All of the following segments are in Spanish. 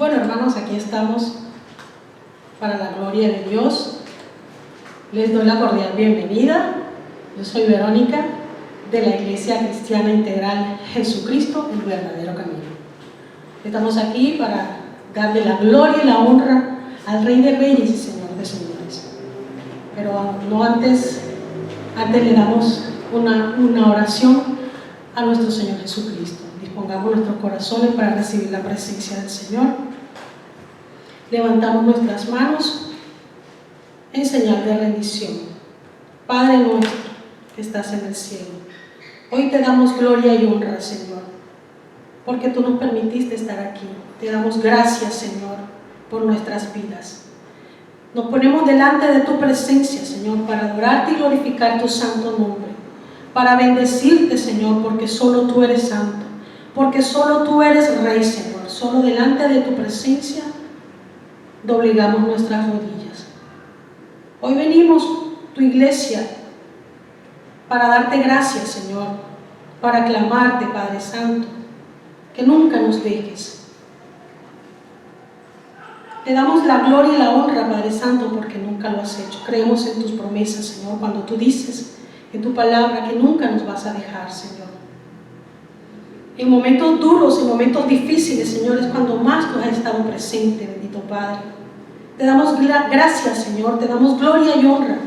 Bueno, hermanos, aquí estamos para la gloria de Dios. Les doy la cordial bienvenida. Yo soy Verónica, de la Iglesia Cristiana Integral Jesucristo, el verdadero camino. Estamos aquí para darle la gloria y la honra al Rey de Reyes y Señor de Señores. Pero no antes le damos una oración a nuestro Señor Jesucristo. Dispongamos nuestros corazones para recibir la presencia del Señor. Levantamos nuestras manos en señal de rendición. Padre nuestro que estás en el cielo, hoy te damos gloria y honra, Señor, porque tú nos permitiste estar aquí. Te damos gracias, Señor, por nuestras vidas. Nos ponemos delante de tu presencia, Señor, para adorarte y glorificar tu santo nombre, para bendecirte, Señor, porque solo tú eres santo, porque solo tú eres Rey, Señor. Solo delante de tu presencia doblegamos nuestras rodillas. Hoy venimos, tu iglesia, para darte gracias, Señor, para clamarte, Padre Santo, que nunca nos dejes. Te damos la gloria y la honra, Padre Santo, porque nunca lo has hecho. Creemos en tus promesas, Señor, cuando tú dices en tu palabra que nunca nos vas a dejar, Señor. En momentos duros, en momentos difíciles, Señor, es cuando más tú has estado presente, bendito Padre. Te damos gracias, Señor, te damos gloria y honra,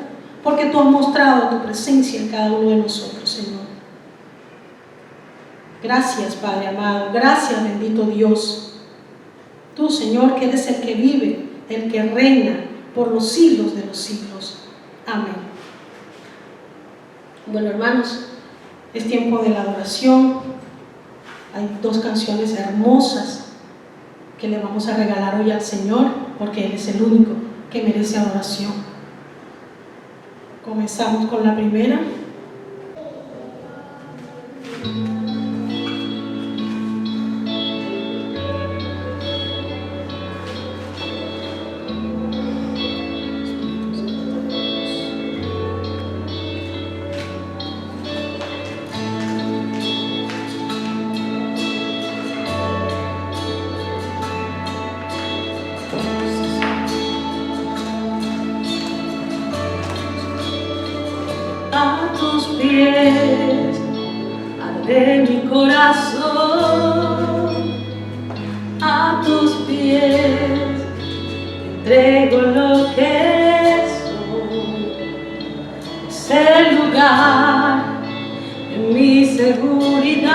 porque tú has mostrado tu presencia en cada uno de nosotros, Señor. Gracias, Padre amado, gracias, bendito Dios. Tú, Señor, que eres el que vive, el que reina por los siglos de los siglos. Amén. Bueno, hermanos, es tiempo de la adoración. Hay dos canciones hermosas que le vamos a regalar hoy al Señor, porque Él es el único que merece adoración. Comenzamos con la primera. A tus pies arde mi corazón, a tus pies te entrego lo que soy. Es el lugar de mi seguridad,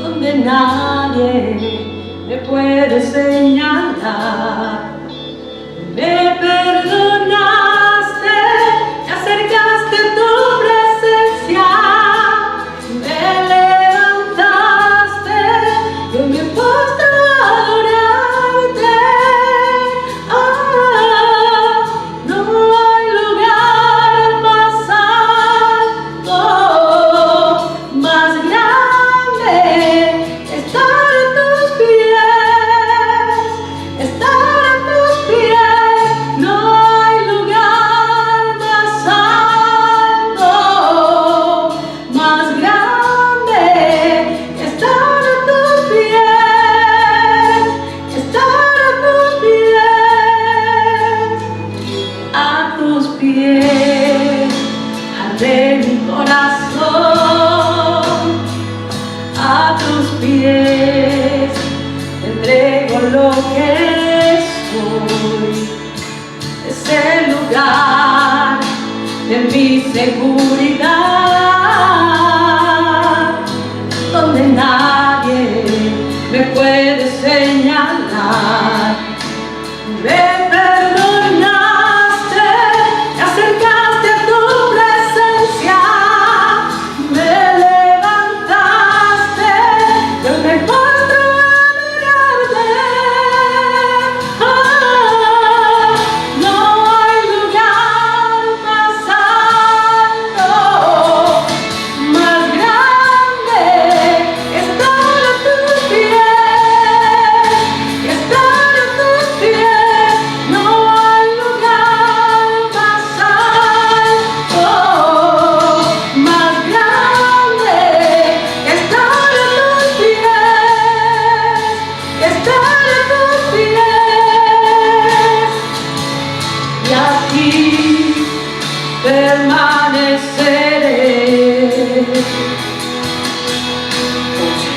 donde nadie me puede señalar. Me perdonaste, te acercaste a tu presencia, me levantaste, yo me postro a adorarte. No hay lugar más alto, más grande, estar a tus pies, estar a tus pies. No hay lugar más alto, más grande, estar a tus pies, estar a tus pies, a tus pies, arde mi corazón, a tus pies, te entrego lo que soy. Es el lugar de mi seguridad, donde nadie me puede señalar. Me perdonaste, te acercaste a tu presencia, me levantaste, yo me postro a adorarte. No hay lugar más alto,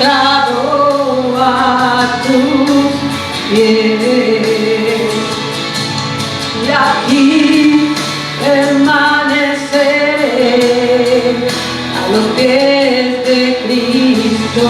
postrado a tus pies, y aquí permaneceré a los pies de Cristo.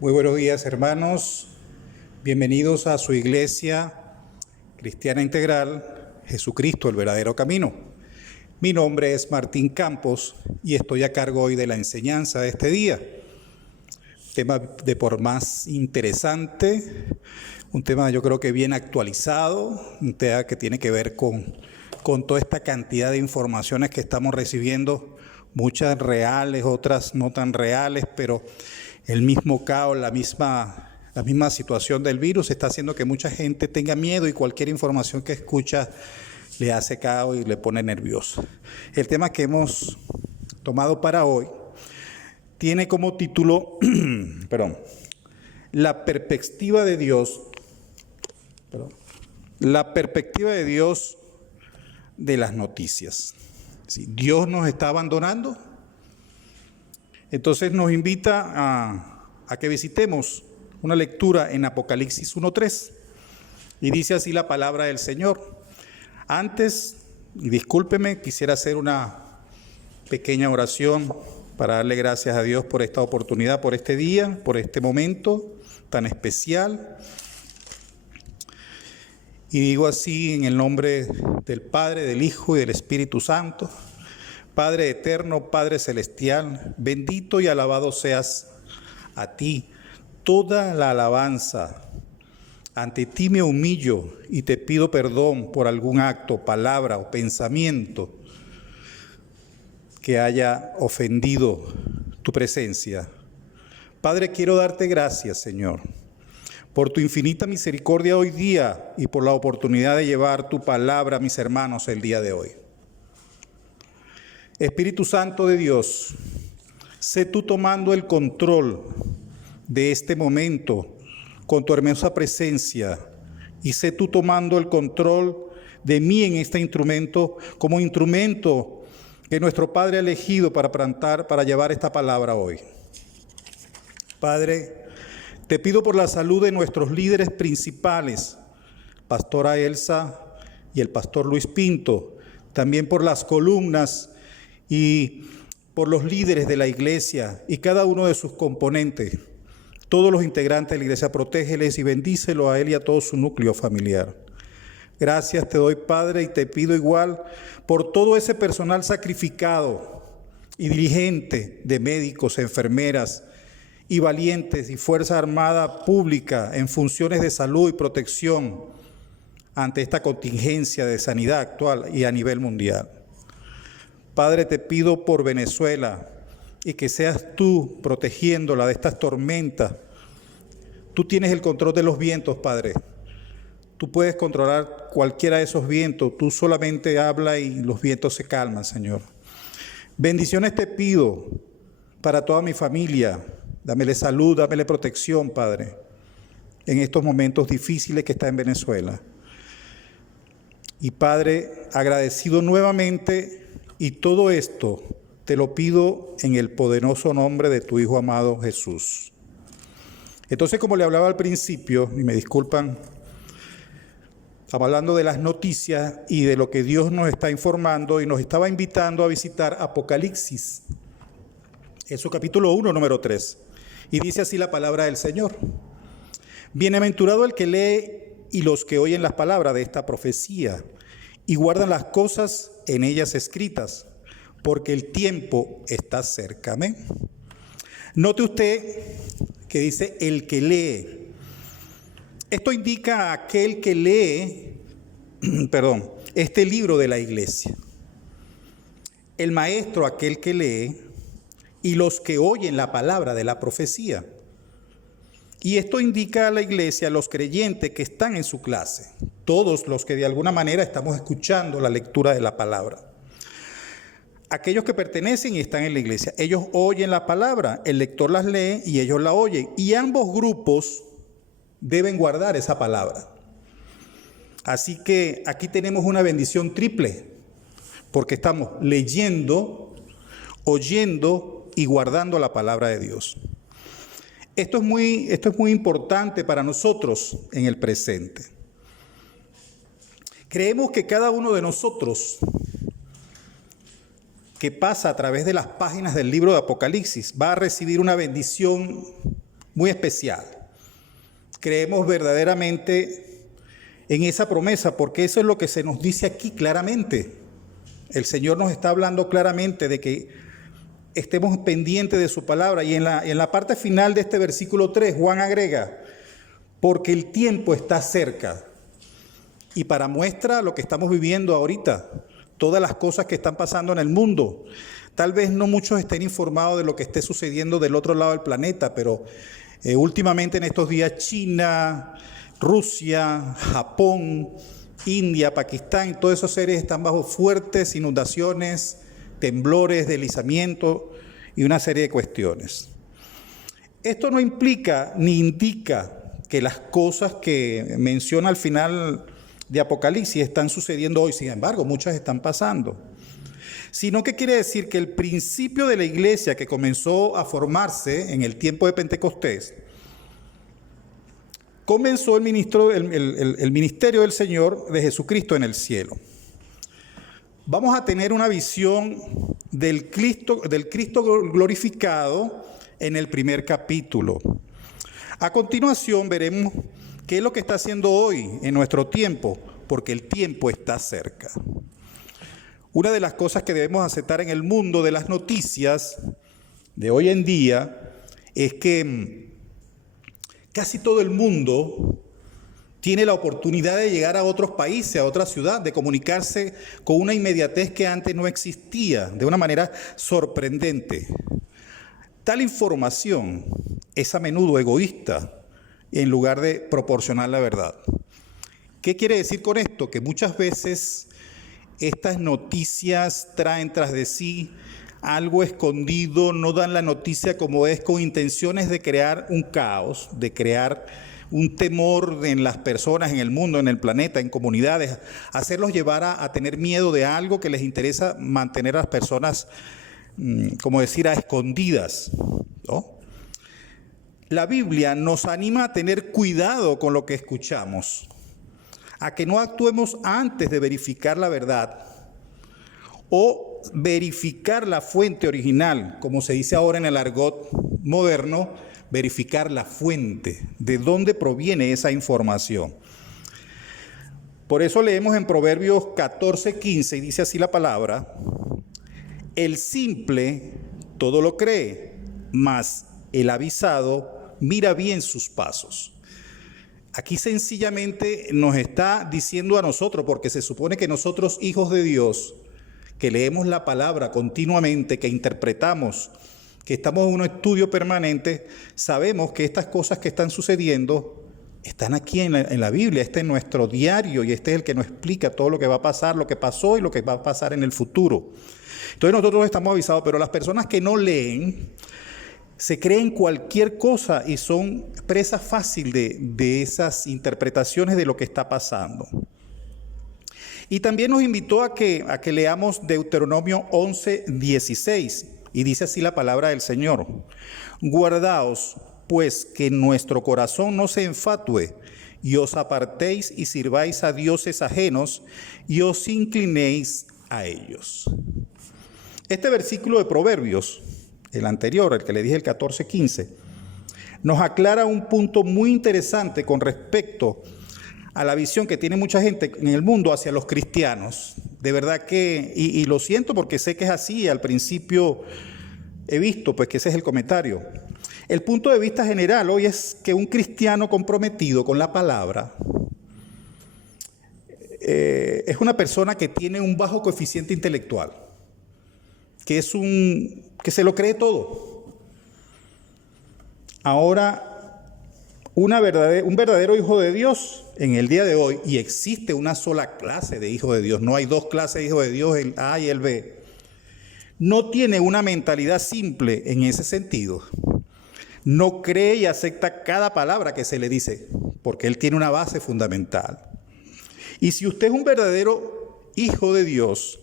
Muy buenos días, hermanos. Bienvenidos a su iglesia cristiana integral, Jesucristo, el verdadero camino. Mi nombre es Martín Campos y estoy a cargo hoy de la enseñanza de este día. Tema de por más interesante, un tema yo creo que bien actualizado, un tema que tiene que ver con toda esta cantidad de informaciones que estamos recibiendo, muchas reales, otras no tan reales, pero el mismo caos, la misma situación del virus está haciendo que mucha gente tenga miedo y cualquier información que escucha le hace caos y le pone nervioso. El tema que hemos tomado para hoy tiene como título, la perspectiva de Dios de las noticias. ¿Sí? ¿Dios nos está abandonando? Entonces nos invita a que visitemos una lectura en Apocalipsis 1:3 y dice así la palabra del Señor. Antes, y discúlpeme, quisiera hacer una pequeña oración para darle gracias a Dios por esta oportunidad, por este día, por este momento tan especial. Y digo así en el nombre del Padre, del Hijo y del Espíritu Santo. Padre eterno, Padre celestial, bendito y alabado seas a ti. Toda la alabanza, ante ti me humillo y te pido perdón por algún acto, palabra o pensamiento que haya ofendido tu presencia. Padre, quiero darte gracias, Señor, por tu infinita misericordia hoy día y por la oportunidad de llevar tu palabra a mis hermanos el día de hoy. Espíritu Santo de Dios, sé tú tomando el control de este momento con tu hermosa presencia y sé tú tomando el control de mí en este instrumento como instrumento que nuestro Padre ha elegido para llevar esta palabra hoy. Padre, te pido por la salud de nuestros líderes principales, Pastora Elsa y el Pastor Luis Pinto, también por las columnas y por los líderes de la iglesia y cada uno de sus componentes, todos los integrantes de la iglesia, protégeles y bendícelo a él y a todo su núcleo familiar. Gracias te doy, Padre, y te pido igual por todo ese personal sacrificado y dirigente de médicos, enfermeras y valientes y Fuerza Armada Pública en funciones de salud y protección ante esta contingencia de sanidad actual y a nivel mundial. Padre, te pido por Venezuela y que seas tú protegiéndola de estas tormentas. Tú tienes el control de los vientos, Padre. Tú puedes controlar cualquiera de esos vientos. Tú solamente habla y los vientos se calman, Señor. Bendiciones te pido para toda mi familia. Dámele salud, dámele protección, Padre, en estos momentos difíciles que está en Venezuela. Y Padre, agradecido nuevamente, y todo esto te lo pido en el poderoso nombre de tu Hijo amado Jesús. Entonces, como le hablaba al principio, y me disculpan, estamos hablando de las noticias y de lo que Dios nos está informando y nos estaba invitando a visitar Apocalipsis, en su capítulo 1, número 3. Y dice así la palabra del Señor. Bienaventurado el que lee y los que oyen las palabras de esta profecía y guardan las cosas en ellas escritas, porque el tiempo está cerca. Amén. Note usted que dice el que lee. Esto indica a aquel que lee, este libro de la iglesia. El maestro, aquel que lee, y los que oyen la palabra de la profecía. Y esto indica a la iglesia, a los creyentes que están en su clase, todos los que de alguna manera estamos escuchando la lectura de la palabra. Aquellos que pertenecen y están en la iglesia, ellos oyen la palabra, el lector las lee y ellos la oyen. Y ambos grupos deben guardar esa palabra. Así que aquí tenemos una bendición triple, porque estamos leyendo, oyendo y guardando la palabra de Dios. Esto es muy importante para nosotros en el presente. Creemos que cada uno de nosotros que pasa a través de las páginas del libro de Apocalipsis va a recibir una bendición muy especial. Creemos verdaderamente en esa promesa, porque eso es lo que se nos dice aquí claramente. El Señor nos está hablando claramente de que estemos pendientes de su palabra. Y en la parte final de este versículo 3, Juan agrega, porque el tiempo está cerca. Y para muestra lo que estamos viviendo ahorita, todas las cosas que están pasando en el mundo. Tal vez no muchos estén informados de lo que esté sucediendo del otro lado del planeta, pero últimamente en estos días China, Rusia, Japón, India, Pakistán, todos esos seres están bajo fuertes inundaciones, temblores, deslizamientos y una serie de cuestiones. Esto no implica ni indica que las cosas que menciona al final de Apocalipsis están sucediendo hoy, sin embargo, muchas están pasando. Sino que quiere decir que el principio de la iglesia que comenzó a formarse en el tiempo de Pentecostés, comenzó el ministerio del Señor de Jesucristo en el cielo. Vamos a tener una visión del Cristo glorificado en el primer capítulo. A continuación veremos qué es lo que está haciendo hoy en nuestro tiempo, porque el tiempo está cerca. Una de las cosas que debemos aceptar en el mundo de las noticias de hoy en día es que casi todo el mundo tiene la oportunidad de llegar a otros países, a otra ciudad, de comunicarse con una inmediatez que antes no existía, de una manera sorprendente. Tal información es a menudo egoísta en lugar de proporcionar la verdad. ¿Qué quiere decir con esto? Que muchas veces estas noticias traen tras de sí algo escondido, no dan la noticia como es, con intenciones de crear un caos, de crear un temor en las personas, en el mundo, en el planeta, en comunidades, hacerlos llevar a tener miedo de algo que les interesa mantener a las personas, como decir, a escondidas, ¿no? La Biblia nos anima a tener cuidado con lo que escuchamos, a que no actuemos antes de verificar la verdad o verificar la fuente original, como se dice ahora en el argot moderno, verificar la fuente, de dónde proviene esa información. Por eso leemos en Proverbios 14:15, y dice así la palabra: el simple todo lo cree, mas el avisado mira bien sus pasos. Aquí sencillamente nos está diciendo a nosotros, porque se supone que nosotros, hijos de Dios, que leemos la palabra continuamente, que interpretamos, que estamos en un estudio permanente, sabemos que estas cosas que están sucediendo están aquí en la Biblia. Este es nuestro diario y este es el que nos explica todo lo que va a pasar, lo que pasó y lo que va a pasar en el futuro. Entonces nosotros estamos avisados, pero las personas que no leen se creen cualquier cosa y son presa fácil de esas interpretaciones de lo que está pasando. Y también nos invitó a que leamos Deuteronomio 11:16, y dice así la palabra del Señor: guardaos pues que nuestro corazón no se enfatue, y os apartéis y sirváis a dioses ajenos, y os inclinéis a ellos. Este versículo de Proverbios, el anterior, el que le dije, el 14:15, nos aclara un punto muy interesante con respecto a la visión que tiene mucha gente en el mundo hacia los cristianos. De verdad que, y lo siento porque sé que es así, al principio he visto pues que ese es el comentario. El punto de vista general hoy es que un cristiano comprometido con la palabra es una persona que tiene un bajo coeficiente intelectual, que se lo cree todo. Ahora, un verdadero hijo de Dios en el día de hoy, y existe una sola clase de hijo de Dios, no hay dos clases de hijo de Dios, el A y el B, no tiene una mentalidad simple en ese sentido. No cree y acepta cada palabra que se le dice, porque él tiene una base fundamental. Y si usted es un verdadero hijo de Dios,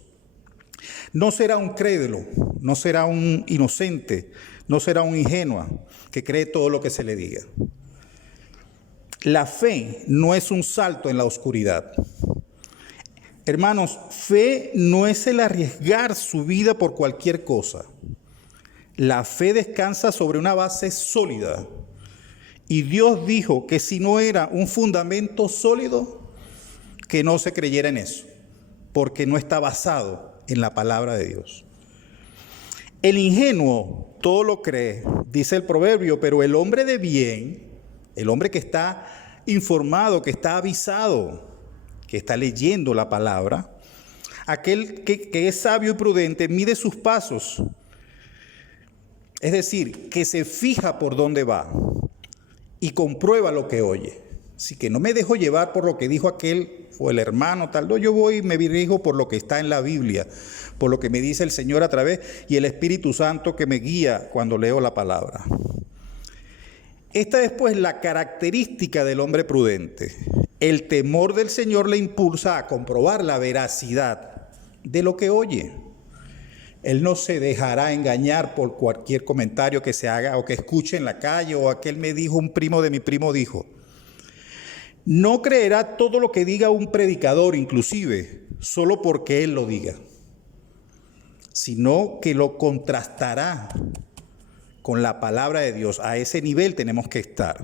no será un crédulo, no será un inocente, no será un ingenuo que cree todo lo que se le diga. La fe no es un salto en la oscuridad. Hermanos, fe no es el arriesgar su vida por cualquier cosa. La fe descansa sobre una base sólida. Y Dios dijo que si no era un fundamento sólido, que no se creyera en eso, porque no está basado en la palabra de Dios. El ingenuo todo lo cree, dice el proverbio, pero el hombre de bien, el hombre que está informado, que está avisado, que está leyendo la palabra, aquel que es sabio y prudente, mide sus pasos. Es decir, que se fija por dónde va y comprueba lo que oye. Así que no me dejo llevar por lo que dijo aquel o el hermano tal. No, yo voy y me dirijo por lo que está en la Biblia, por lo que me dice el Señor a través y el Espíritu Santo que me guía cuando leo la palabra. Esta es pues la característica del hombre prudente. El temor del Señor le impulsa a comprobar la veracidad de lo que oye. Él no se dejará engañar por cualquier comentario que se haga o que escuche en la calle o aquel me dijo, un primo de mi primo dijo. No creerá todo lo que diga un predicador inclusive, solo porque él lo diga, sino que lo contrastará con la palabra de Dios. A ese nivel tenemos que estar.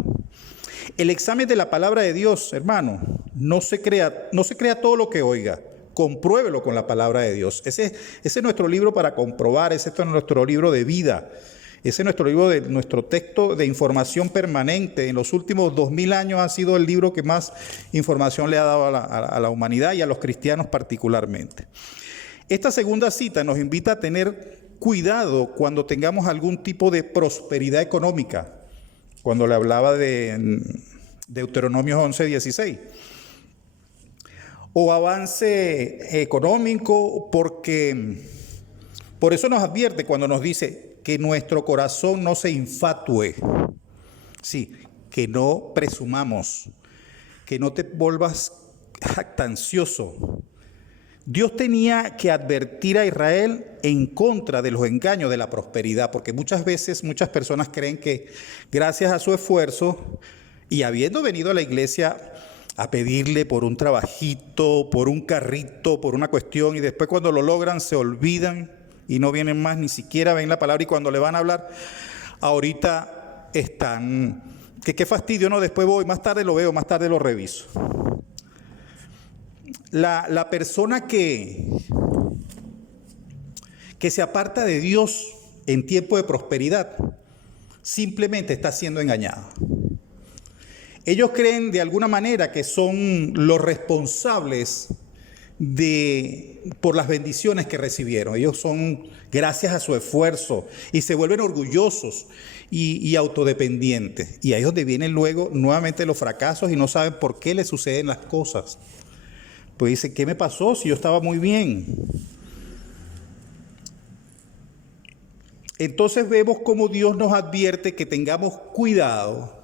El examen de la palabra de Dios, hermano, no se crea todo lo que oiga. Compruébelo con la palabra de Dios. Ese es nuestro libro para comprobar, ese es nuestro libro de vida. Ese es nuestro texto de información permanente. En los últimos 2000 años ha sido el libro que más información le ha dado a la humanidad y a los cristianos particularmente. Esta segunda cita nos invita a tener cuidado cuando tengamos algún tipo de prosperidad económica, cuando le hablaba de Deuteronomio 11:16. O avance económico, porque por eso nos advierte cuando nos dice que nuestro corazón no se infatúe. Sí, que no presumamos, que no te vuelvas jactancioso. Dios tenía que advertir a Israel en contra de los engaños de la prosperidad, porque muchas veces muchas personas creen que gracias a su esfuerzo y habiendo venido a la iglesia a pedirle por un trabajito, por un carrito, por una cuestión, y después cuando lo logran se olvidan y no vienen más, ni siquiera ven la palabra, y cuando le van a hablar, ahorita están, que qué fastidio, no, después voy, más tarde lo veo, más tarde lo reviso. La persona que se aparta de Dios en tiempo de prosperidad simplemente está siendo engañada. Ellos creen de alguna manera que son los responsables por las bendiciones que recibieron. Ellos son gracias a su esfuerzo y se vuelven orgullosos y autodependientes. Y ahí es donde vienen luego nuevamente los fracasos y no saben por qué les suceden las cosas. Pues dicen, ¿qué me pasó si yo estaba muy bien? Entonces vemos cómo Dios nos advierte que tengamos cuidado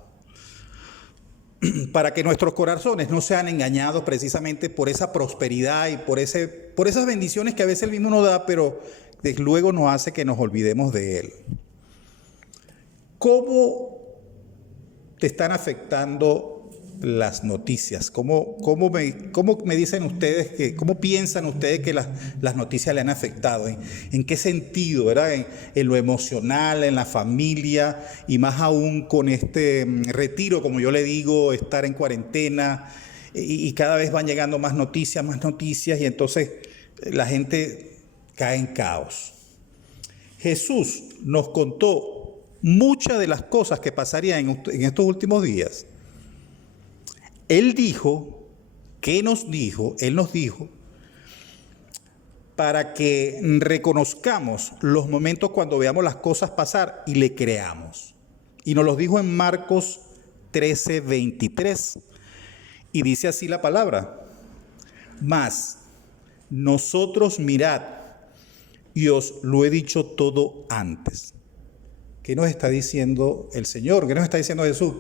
para que nuestros corazones no sean engañados precisamente por esa prosperidad y por esas bendiciones que a veces Él mismo nos da, pero desde luego nos hace que nos olvidemos de Él. ¿Cómo te están afectando las noticias? ¿Cómo me dicen ustedes cómo piensan ustedes que las noticias le han afectado? ¿En qué sentido? ¿Verdad? En lo emocional, en la familia, y más aún con este retiro, como yo le digo, estar en cuarentena, y cada vez van llegando más noticias, y entonces la gente cae en caos. Jesús nos contó muchas de las cosas que pasarían en estos últimos días. Él dijo, ¿qué nos dijo? Él nos dijo para que reconozcamos los momentos cuando veamos las cosas pasar y le creamos. Y nos los dijo en Marcos 13:23. Y dice así la palabra: mas nosotros mirad, y os lo he dicho todo antes. ¿Qué nos está diciendo el Señor? ¿Qué nos está diciendo Jesús?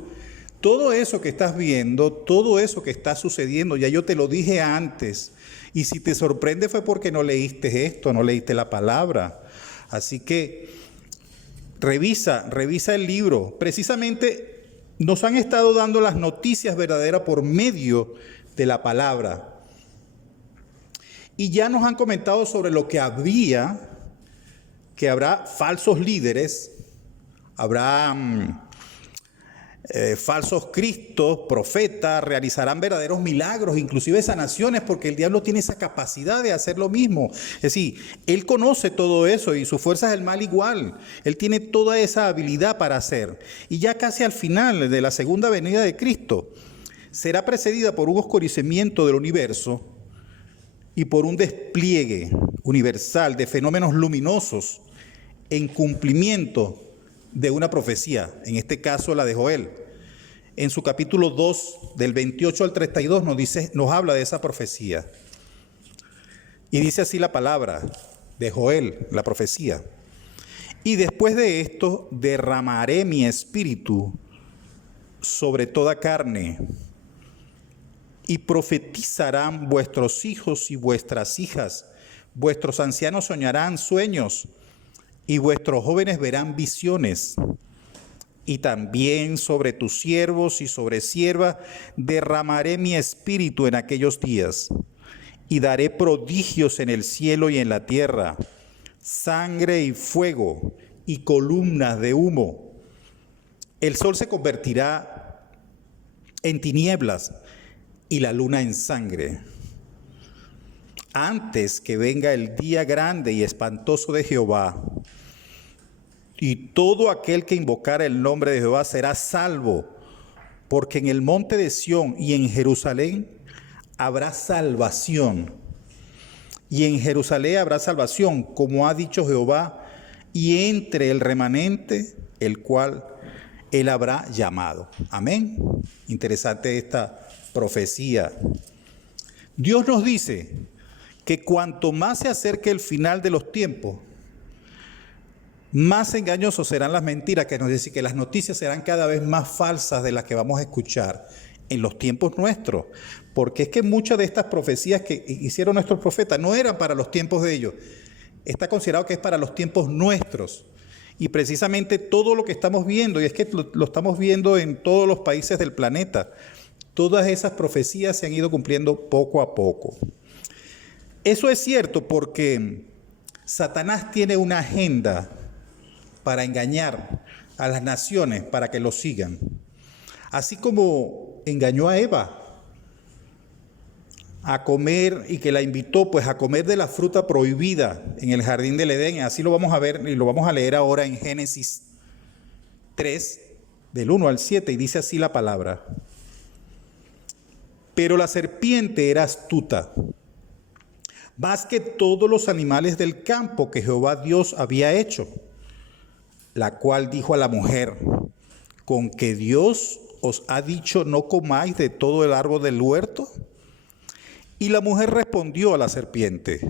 Todo eso que estás viendo, todo eso que está sucediendo, ya yo te lo dije antes. Y si te sorprende fue porque no leíste esto, no leíste la palabra. Así que revisa el libro. Precisamente nos han estado dando las noticias verdaderas por medio de la palabra. Y ya nos han comentado sobre lo que habrá falsos líderes, habrá falsos cristos, profetas, realizarán verdaderos milagros, inclusive sanaciones, porque el diablo tiene esa capacidad de hacer lo mismo. Es decir, él conoce todo eso y su fuerza es el mal igual. Él tiene toda esa habilidad para hacer. Y ya casi al final de la segunda venida de Cristo, será precedida por un oscurecimiento del universo y por un despliegue universal de fenómenos luminosos en cumplimiento de una profecía, en este caso la de Joel. En su capítulo 2, del 28 al 32, nos habla de esa profecía. Y dice así la palabra de Joel, la profecía: y después de esto derramaré mi espíritu sobre toda carne, y profetizarán vuestros hijos y vuestras hijas, vuestros ancianos soñarán sueños, y vuestros jóvenes verán visiones. Y también sobre tus siervos y sobre siervas derramaré mi espíritu en aquellos días, y daré prodigios en el cielo y en la tierra, sangre y fuego y columnas de humo. El sol se convertirá en tinieblas y la luna en sangre, antes que venga el día grande y espantoso de Jehová. Y todo aquel que invocara el nombre de Jehová será salvo, porque en el monte de Sión y en Jerusalén habrá salvación. Y en Jerusalén habrá salvación, como ha dicho Jehová, y entre el remanente, el cual él habrá llamado. Amén. Interesante esta profecía. Dios nos dice que cuanto más se acerque el final de los tiempos, más engañosos serán las mentiras, que nos dice que las noticias serán cada vez más falsas de las que vamos a escuchar en los tiempos nuestros. Porque es que muchas de estas profecías que hicieron nuestros profetas no eran para los tiempos de ellos. Está considerado que es para los tiempos nuestros. Y precisamente todo lo que estamos viendo, y es que lo estamos viendo en todos los países del planeta, Todas esas profecías se han ido cumpliendo poco a poco. Eso es cierto porque Satanás tiene una agenda para engañar a las naciones para que lo sigan. Así como engañó a Eva a comer y que la invitó pues a comer de la fruta prohibida en el jardín del Edén. Así lo vamos a ver y lo vamos a leer ahora en Génesis 3, del 1 al 7, y dice así la palabra. Pero la serpiente era astuta, más que todos los animales del campo que Jehová Dios había hecho, la cual dijo a la mujer: ¿con que Dios os ha dicho no comáis de todo el árbol del huerto? Y la mujer respondió a la serpiente: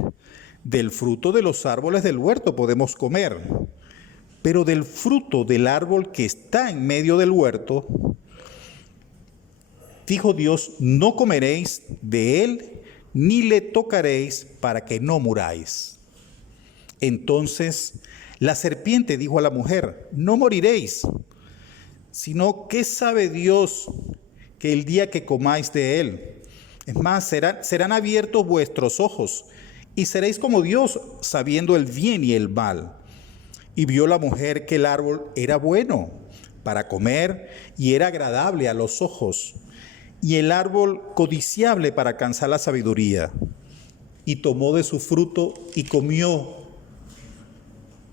del fruto de los árboles del huerto podemos comer, pero del fruto del árbol que está en medio del huerto, dijo Dios, no comeréis de él, ni le tocaréis para que no muráis. Entonces la serpiente dijo a la mujer: no moriréis, sino ¿qué sabe Dios que el día que comáis de él? Es más, serán abiertos vuestros ojos y seréis como Dios, sabiendo el bien y el mal. Y vio la mujer que el árbol era bueno para comer y era agradable a los ojos, y el árbol codiciable para alcanzar la sabiduría. Y tomó de su fruto y comió,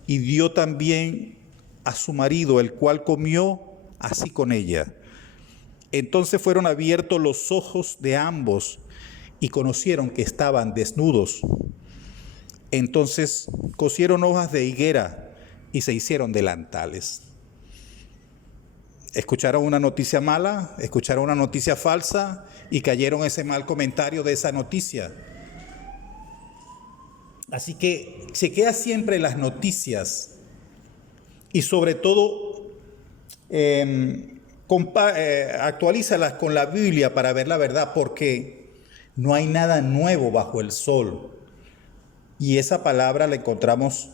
y dio también a su marido, el cual comió así con ella. Entonces fueron abiertos los ojos de ambos y conocieron que estaban desnudos. Entonces cosieron hojas de higuera y se hicieron delantales. Escucharon una noticia mala, escucharon una noticia falsa y cayeron en ese mal comentario de esa noticia. Así que chequea siempre las noticias y sobre todo actualízalas con la Biblia para ver la verdad, porque no hay nada nuevo bajo el sol. Y esa palabra la encontramos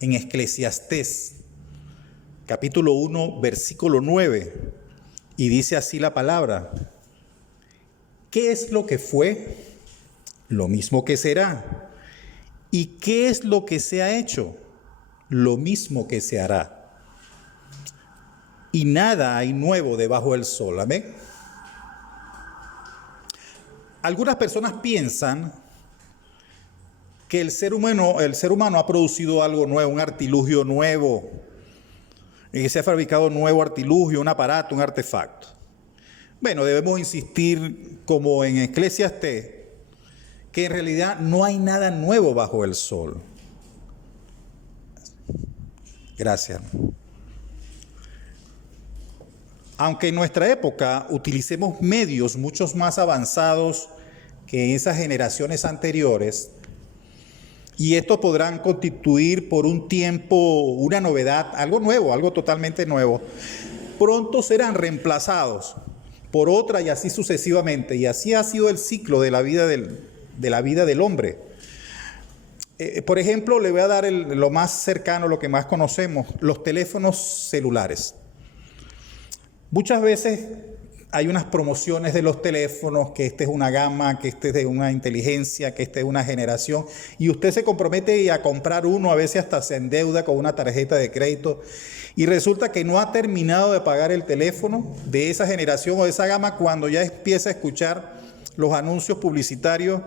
en Eclesiastés, capítulo 1, versículo 9, y dice así la palabra: ¿qué es lo que fue? Lo mismo que será. ¿Y qué es lo que se ha hecho? Lo mismo que se hará. Y nada hay nuevo debajo del sol. Amén. Algunas personas piensan que el ser humano ha producido algo nuevo, un artilugio nuevo, y que se ha fabricado un nuevo artilugio, un aparato, un artefacto. Bueno, debemos insistir, como en Eclesiastés, que en realidad no hay nada nuevo bajo el sol. Gracias. Aunque en nuestra época utilicemos medios mucho más avanzados que en esas generaciones anteriores, y estos podrán constituir por un tiempo una novedad, algo nuevo, algo totalmente nuevo, pronto serán reemplazados por otra y así sucesivamente. Y así ha sido el ciclo de la vida del hombre. Por ejemplo, le voy a dar lo más cercano, lo que más conocemos, los teléfonos celulares. Muchas veces hay unas promociones de los teléfonos, que este es una gama, que este es de una inteligencia, que este es una generación, y usted se compromete a comprar uno, a veces hasta se endeuda con una tarjeta de crédito, y resulta que no ha terminado de pagar el teléfono de esa generación o de esa gama cuando ya empieza a escuchar los anuncios publicitarios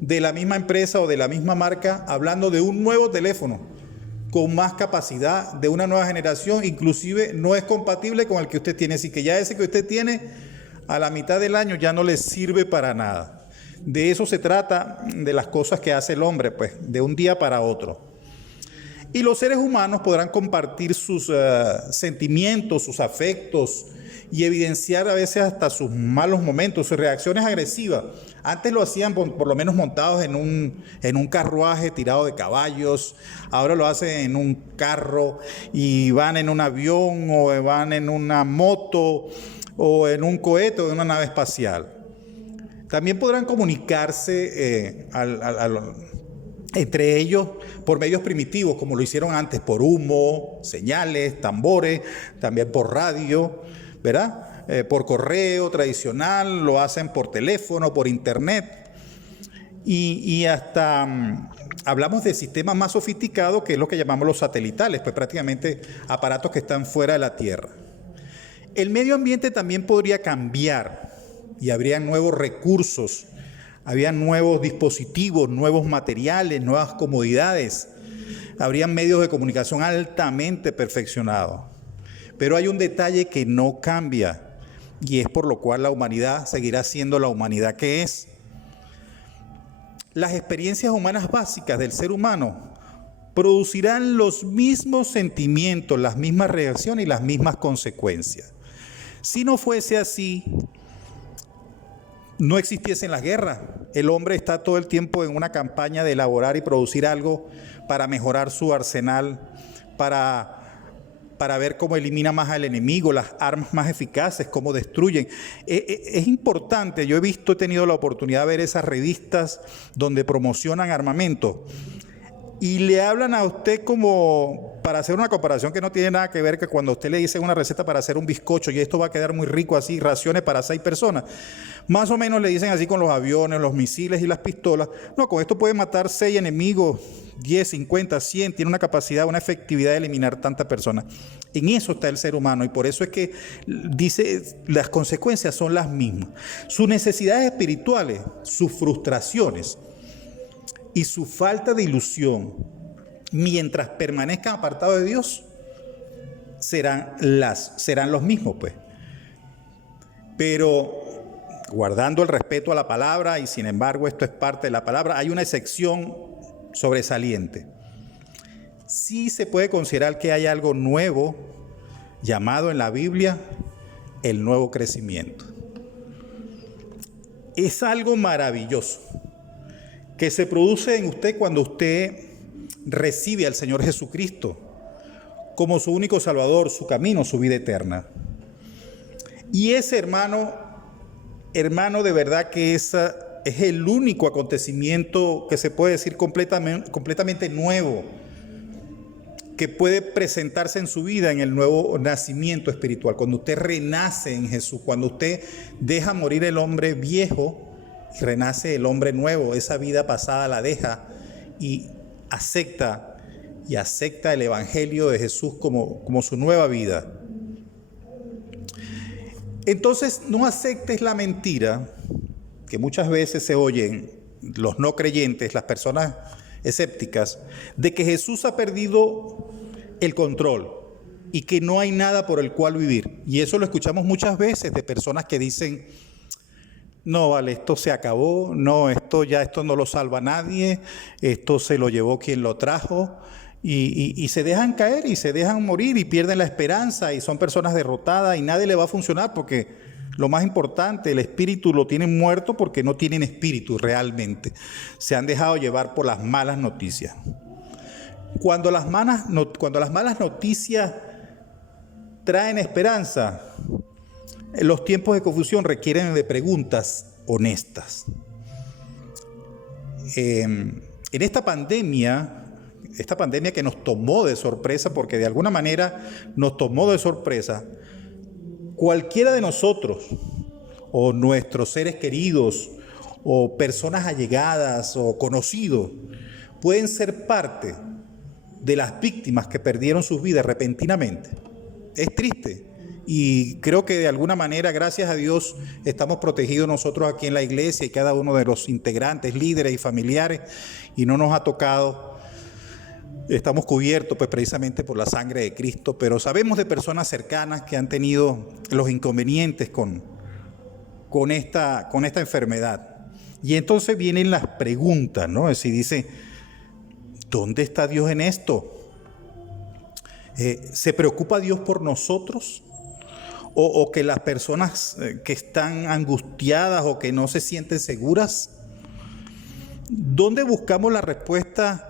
de la misma empresa o de la misma marca hablando de un nuevo teléfono con más capacidad, de una nueva generación, inclusive no es compatible con el que usted tiene, así que ya ese que usted tiene a la mitad del año ya no le sirve para nada. De eso se trata, de las cosas que hace el hombre, pues, de un día para otro. Y los seres humanos podrán compartir sus sentimientos, sus afectos, y evidenciar a veces hasta sus malos momentos, sus reacciones agresivas. Antes lo hacían por lo menos montados en un carruaje tirado de caballos, ahora lo hacen en un carro y van en un avión o van en una moto o en un cohete o en una nave espacial. También podrán comunicarse entre ellos por medios primitivos, como lo hicieron antes, por humo, señales, tambores, también por radio, ¿verdad? por correo tradicional, lo hacen por teléfono, por internet. Y hasta hablamos de sistemas más sofisticados, que es lo que llamamos los satelitales, pues prácticamente aparatos que están fuera de la Tierra. El medio ambiente también podría cambiar y habría nuevos recursos, habría nuevos dispositivos, nuevos materiales, nuevas comodidades, habría medios de comunicación altamente perfeccionados. Pero hay un detalle que no cambia y es por lo cual la humanidad seguirá siendo la humanidad que es. Las experiencias humanas básicas del ser humano producirán los mismos sentimientos, las mismas reacciones y las mismas consecuencias. Si no fuese así, no existiesen las guerras. El hombre está todo el tiempo en una campaña de elaborar y producir algo para mejorar su arsenal, para ver cómo elimina más al enemigo, las armas más eficaces, cómo destruyen. Es importante, yo he tenido la oportunidad de ver esas revistas donde promocionan armamento y le hablan a usted como, para hacer una comparación que no tiene nada que ver, que cuando usted le dice una receta para hacer un bizcocho y esto va a quedar muy rico así, raciones para 6 personas, más o menos le dicen así con los aviones, los misiles y las pistolas. No, con esto puede matar 6 enemigos, 10, 50, 100, tiene una capacidad, una efectividad de eliminar tantas personas. En eso está el ser humano y por eso es que dice, las consecuencias son las mismas. Sus necesidades espirituales, sus frustraciones y su falta de ilusión, mientras permanezcan apartados de Dios, serán los mismos, pues. Pero guardando el respeto a la palabra, y sin embargo esto es parte de la palabra, hay una excepción sobresaliente. Sí se puede considerar que hay algo nuevo llamado en la Biblia el nuevo crecimiento. Es algo maravilloso que se produce en usted cuando usted recibe al Señor Jesucristo como su único Salvador, su camino, su vida eterna. Y ese hermano de verdad que es el único acontecimiento que se puede decir completamente nuevo, que puede presentarse en su vida en el nuevo nacimiento espiritual, cuando usted renace en Jesús, cuando usted deja morir el hombre viejo y renace el hombre nuevo, esa vida pasada la deja y acepta el Evangelio de Jesús como su nueva vida. Entonces no aceptes la mentira que muchas veces se oyen los no creyentes, las personas escépticas, de que Jesús ha perdido el control y que no hay nada por el cual vivir. Y eso lo escuchamos muchas veces de personas que dicen, no, vale, esto se acabó, no, esto no lo salva nadie, esto se lo llevó quien lo trajo, y se dejan caer y se dejan morir y pierden la esperanza y son personas derrotadas y nadie le va a funcionar porque lo más importante, el espíritu lo tienen muerto porque no tienen espíritu realmente. Se han dejado llevar por las malas noticias. Cuando las malas noticias traen esperanza, los tiempos de confusión requieren de preguntas honestas. En esta pandemia que nos tomó de sorpresa, porque de alguna manera nos tomó de sorpresa, cualquiera de nosotros, o nuestros seres queridos, o personas allegadas, o conocidos, pueden ser parte de las víctimas que perdieron sus vidas repentinamente. Es triste. Y creo que de alguna manera, gracias a Dios, estamos protegidos nosotros aquí en la iglesia y cada uno de los integrantes, líderes y familiares, y no nos ha tocado. Estamos cubiertos pues precisamente por la sangre de Cristo, pero sabemos de personas cercanas que han tenido los inconvenientes con esta enfermedad. Y entonces vienen las preguntas, ¿no? Es decir, dice, ¿dónde está Dios en esto? ¿Se preocupa Dios por nosotros? O que las personas que están angustiadas o que no se sienten seguras, ¿dónde buscamos la respuesta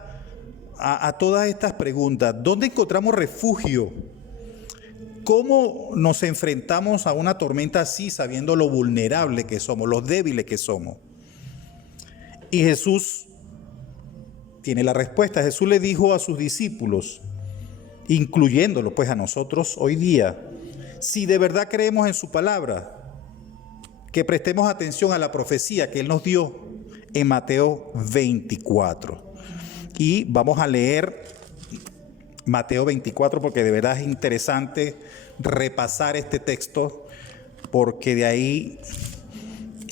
a todas estas preguntas? ¿Dónde encontramos refugio? ¿Cómo nos enfrentamos a una tormenta así sabiendo lo vulnerable que somos, lo débiles que somos? Y Jesús tiene la respuesta. Jesús le dijo a sus discípulos, incluyéndolo pues a nosotros hoy día, Si de verdad creemos en su palabra, que prestemos atención a la profecía que Él nos dio en Mateo 24. Y vamos a leer Mateo 24 porque de verdad es interesante repasar este texto, porque de ahí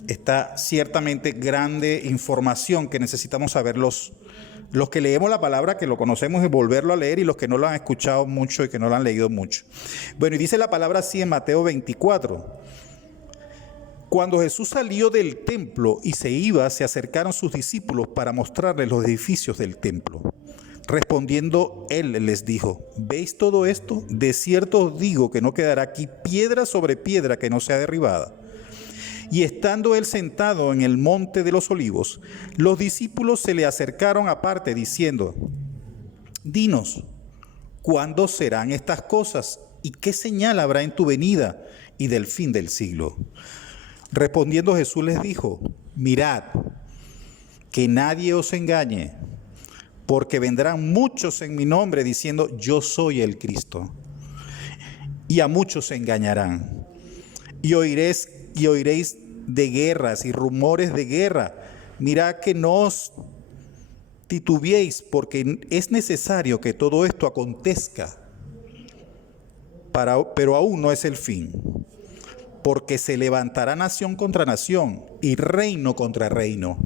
está ciertamente grande información que necesitamos saber los que leemos la palabra, que lo conocemos, y volverlo a leer, y los que no lo han escuchado mucho y que no lo han leído mucho. Bueno, y dice la palabra así en Mateo 24. Cuando Jesús salió del templo y se iba, se acercaron sus discípulos para mostrarles los edificios del templo. Respondiendo él les dijo: ¿veis todo esto? De cierto os digo que no quedará aquí piedra sobre piedra que no sea derribada. Y estando él sentado en el monte de los olivos, los discípulos se le acercaron aparte diciendo: dinos, ¿cuándo serán estas cosas? ¿Y qué señal habrá en tu venida y del fin del siglo? Respondiendo Jesús les dijo: mirad, que nadie os engañe, porque vendrán muchos en mi nombre diciendo: yo soy el Cristo, y a muchos se engañarán. Y oiréis de guerras y rumores de guerra. Mirad que no os titubeéis, porque es necesario que todo esto acontezca, pero aún no es el fin. Porque se levantará nación contra nación y reino contra reino.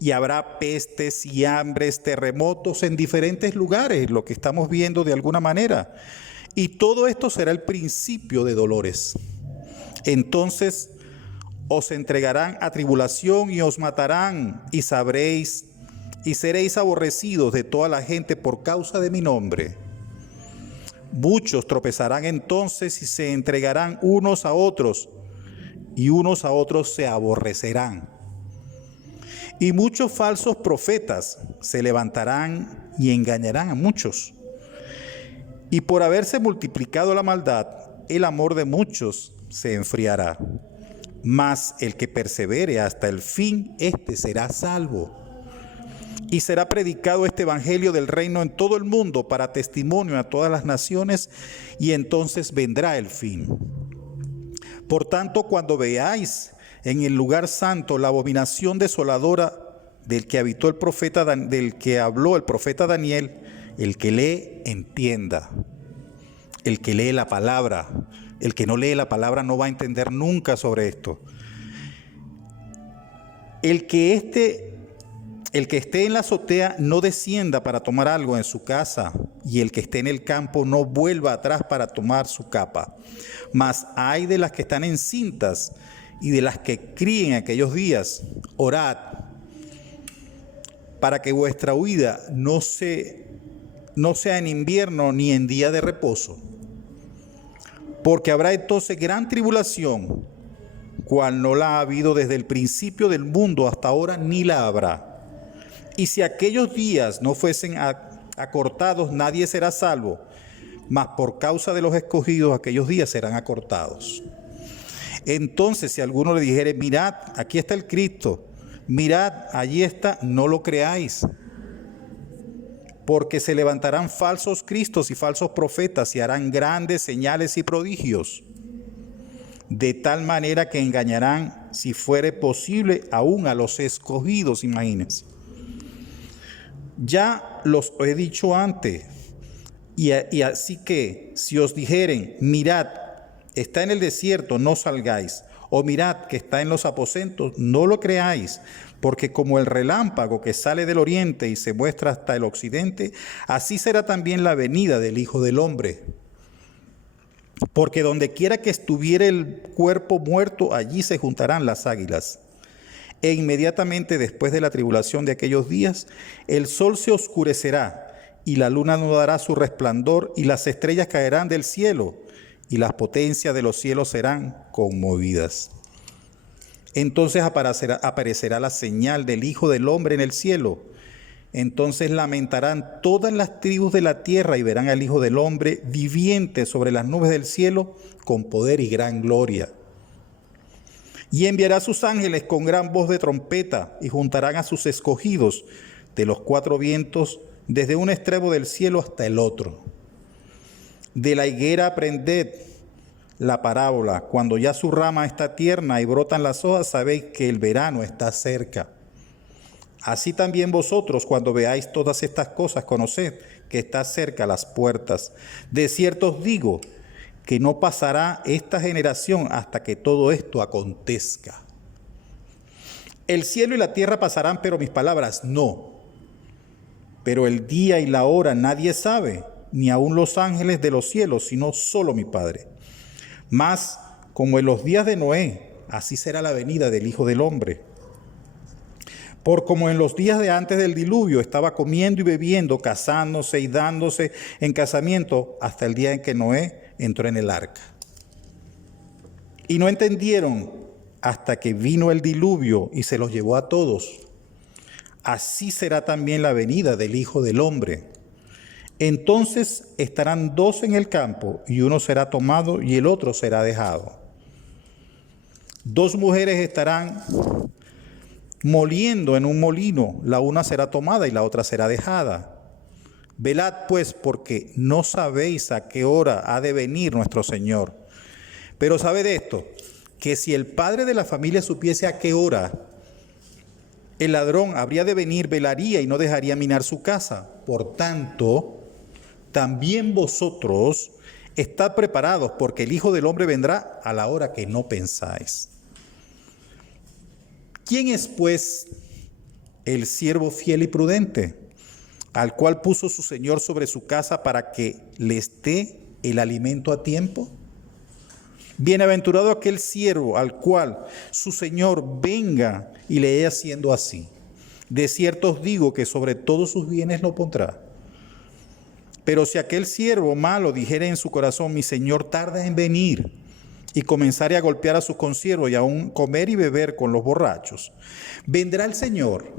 Y habrá pestes y hambres, terremotos en diferentes lugares, lo que estamos viendo de alguna manera. Y todo esto será el principio de dolores. Entonces os entregarán a tribulación y os matarán, y sabréis y seréis aborrecidos de toda la gente por causa de mi nombre. Muchos tropezarán entonces y se entregarán unos a otros, y unos a otros se aborrecerán. Y muchos falsos profetas se levantarán y engañarán a muchos. Y por haberse multiplicado la maldad, el amor de muchos se enfriará. Mas el que persevere hasta el fin, éste será salvo. Y será predicado este evangelio del reino en todo el mundo para testimonio a todas las naciones, y entonces vendrá el fin. Por tanto, cuando veáis en el lugar santo la abominación desoladora del que habló el profeta Daniel, el que lee, entienda. El que lee la palabra. El que no lee la palabra no va a entender nunca sobre esto. El que esté en la azotea no descienda para tomar algo en su casa, y el que esté en el campo no vuelva atrás para tomar su capa. Mas ay de las que están encintas y de las que críen aquellos días. Orad para que vuestra huida no sea en invierno ni en día de reposo. Porque habrá entonces gran tribulación, cual no la ha habido desde el principio del mundo hasta ahora, ni la habrá. Y si aquellos días no fuesen acortados, nadie será salvo, mas por causa de los escogidos aquellos días serán acortados. Entonces, si alguno le dijere: mirad, aquí está el Cristo, mirad, allí está, no lo creáis. Porque se levantarán falsos cristos y falsos profetas y harán grandes señales y prodigios, de tal manera que engañarán, si fuere posible, aún a los escogidos. Imagínense. Ya los he dicho antes, y así que si os dijeren: mirad, está en el desierto, no salgáis, o mirad que está en los aposentos, no lo creáis, porque como el relámpago que sale del oriente y se muestra hasta el occidente, así será también la venida del Hijo del Hombre. Porque donde quiera que estuviere el cuerpo muerto, allí se juntarán las águilas. E inmediatamente después de la tribulación de aquellos días, el sol se oscurecerá, y la luna no dará su resplandor, y las estrellas caerán del cielo, y las potencias de los cielos serán conmovidas. Entonces aparecerá la señal del Hijo del Hombre en el cielo. Entonces lamentarán todas las tribus de la tierra y verán al Hijo del Hombre viviente sobre las nubes del cielo con poder y gran gloria. Y enviará a sus ángeles con gran voz de trompeta, y juntarán a sus escogidos de los cuatro vientos, desde un extremo del cielo hasta el otro. De la higuera aprended la parábola: cuando ya su rama está tierna y brotan las hojas, sabéis que el verano está cerca. Así también vosotros, cuando veáis todas estas cosas, conoced que está cerca las puertas. De cierto os digo que no pasará esta generación hasta que todo esto acontezca. El cielo y la tierra pasarán, pero mis palabras no. Pero el día y la hora nadie sabe, ni aun los ángeles de los cielos, sino solo mi Padre. Mas, como en los días de Noé, así será la venida del Hijo del Hombre. Por como en los días de antes del diluvio estaba comiendo y bebiendo, casándose y dándose en casamiento, hasta el día en que Noé entró en el arca. Y no entendieron hasta que vino el diluvio y se los llevó a todos. Así será también la venida del Hijo del Hombre. Entonces estarán dos en el campo, y uno será tomado y el otro será dejado. Dos mujeres estarán moliendo en un molino, la una será tomada y la otra será dejada. Velad pues, porque no sabéis a qué hora ha de venir nuestro Señor. Pero sabed esto, que si el padre de la familia supiese a qué hora el ladrón habría de venir, velaría y no dejaría minar su casa. Por tanto, también vosotros estad preparados, porque el Hijo del Hombre vendrá a la hora que no pensáis. ¿Quién es, pues, el siervo fiel y prudente, al cual puso su Señor sobre su casa para que le esté el alimento a tiempo? Bienaventurado aquel siervo al cual su Señor venga y le haya haciendo así. De cierto os digo que sobre todos sus bienes lo pondrá. Pero si aquel siervo malo dijere en su corazón: mi Señor tarda en venir, y comenzare a golpear a sus consiervos y aún comer y beber con los borrachos, vendrá el Señor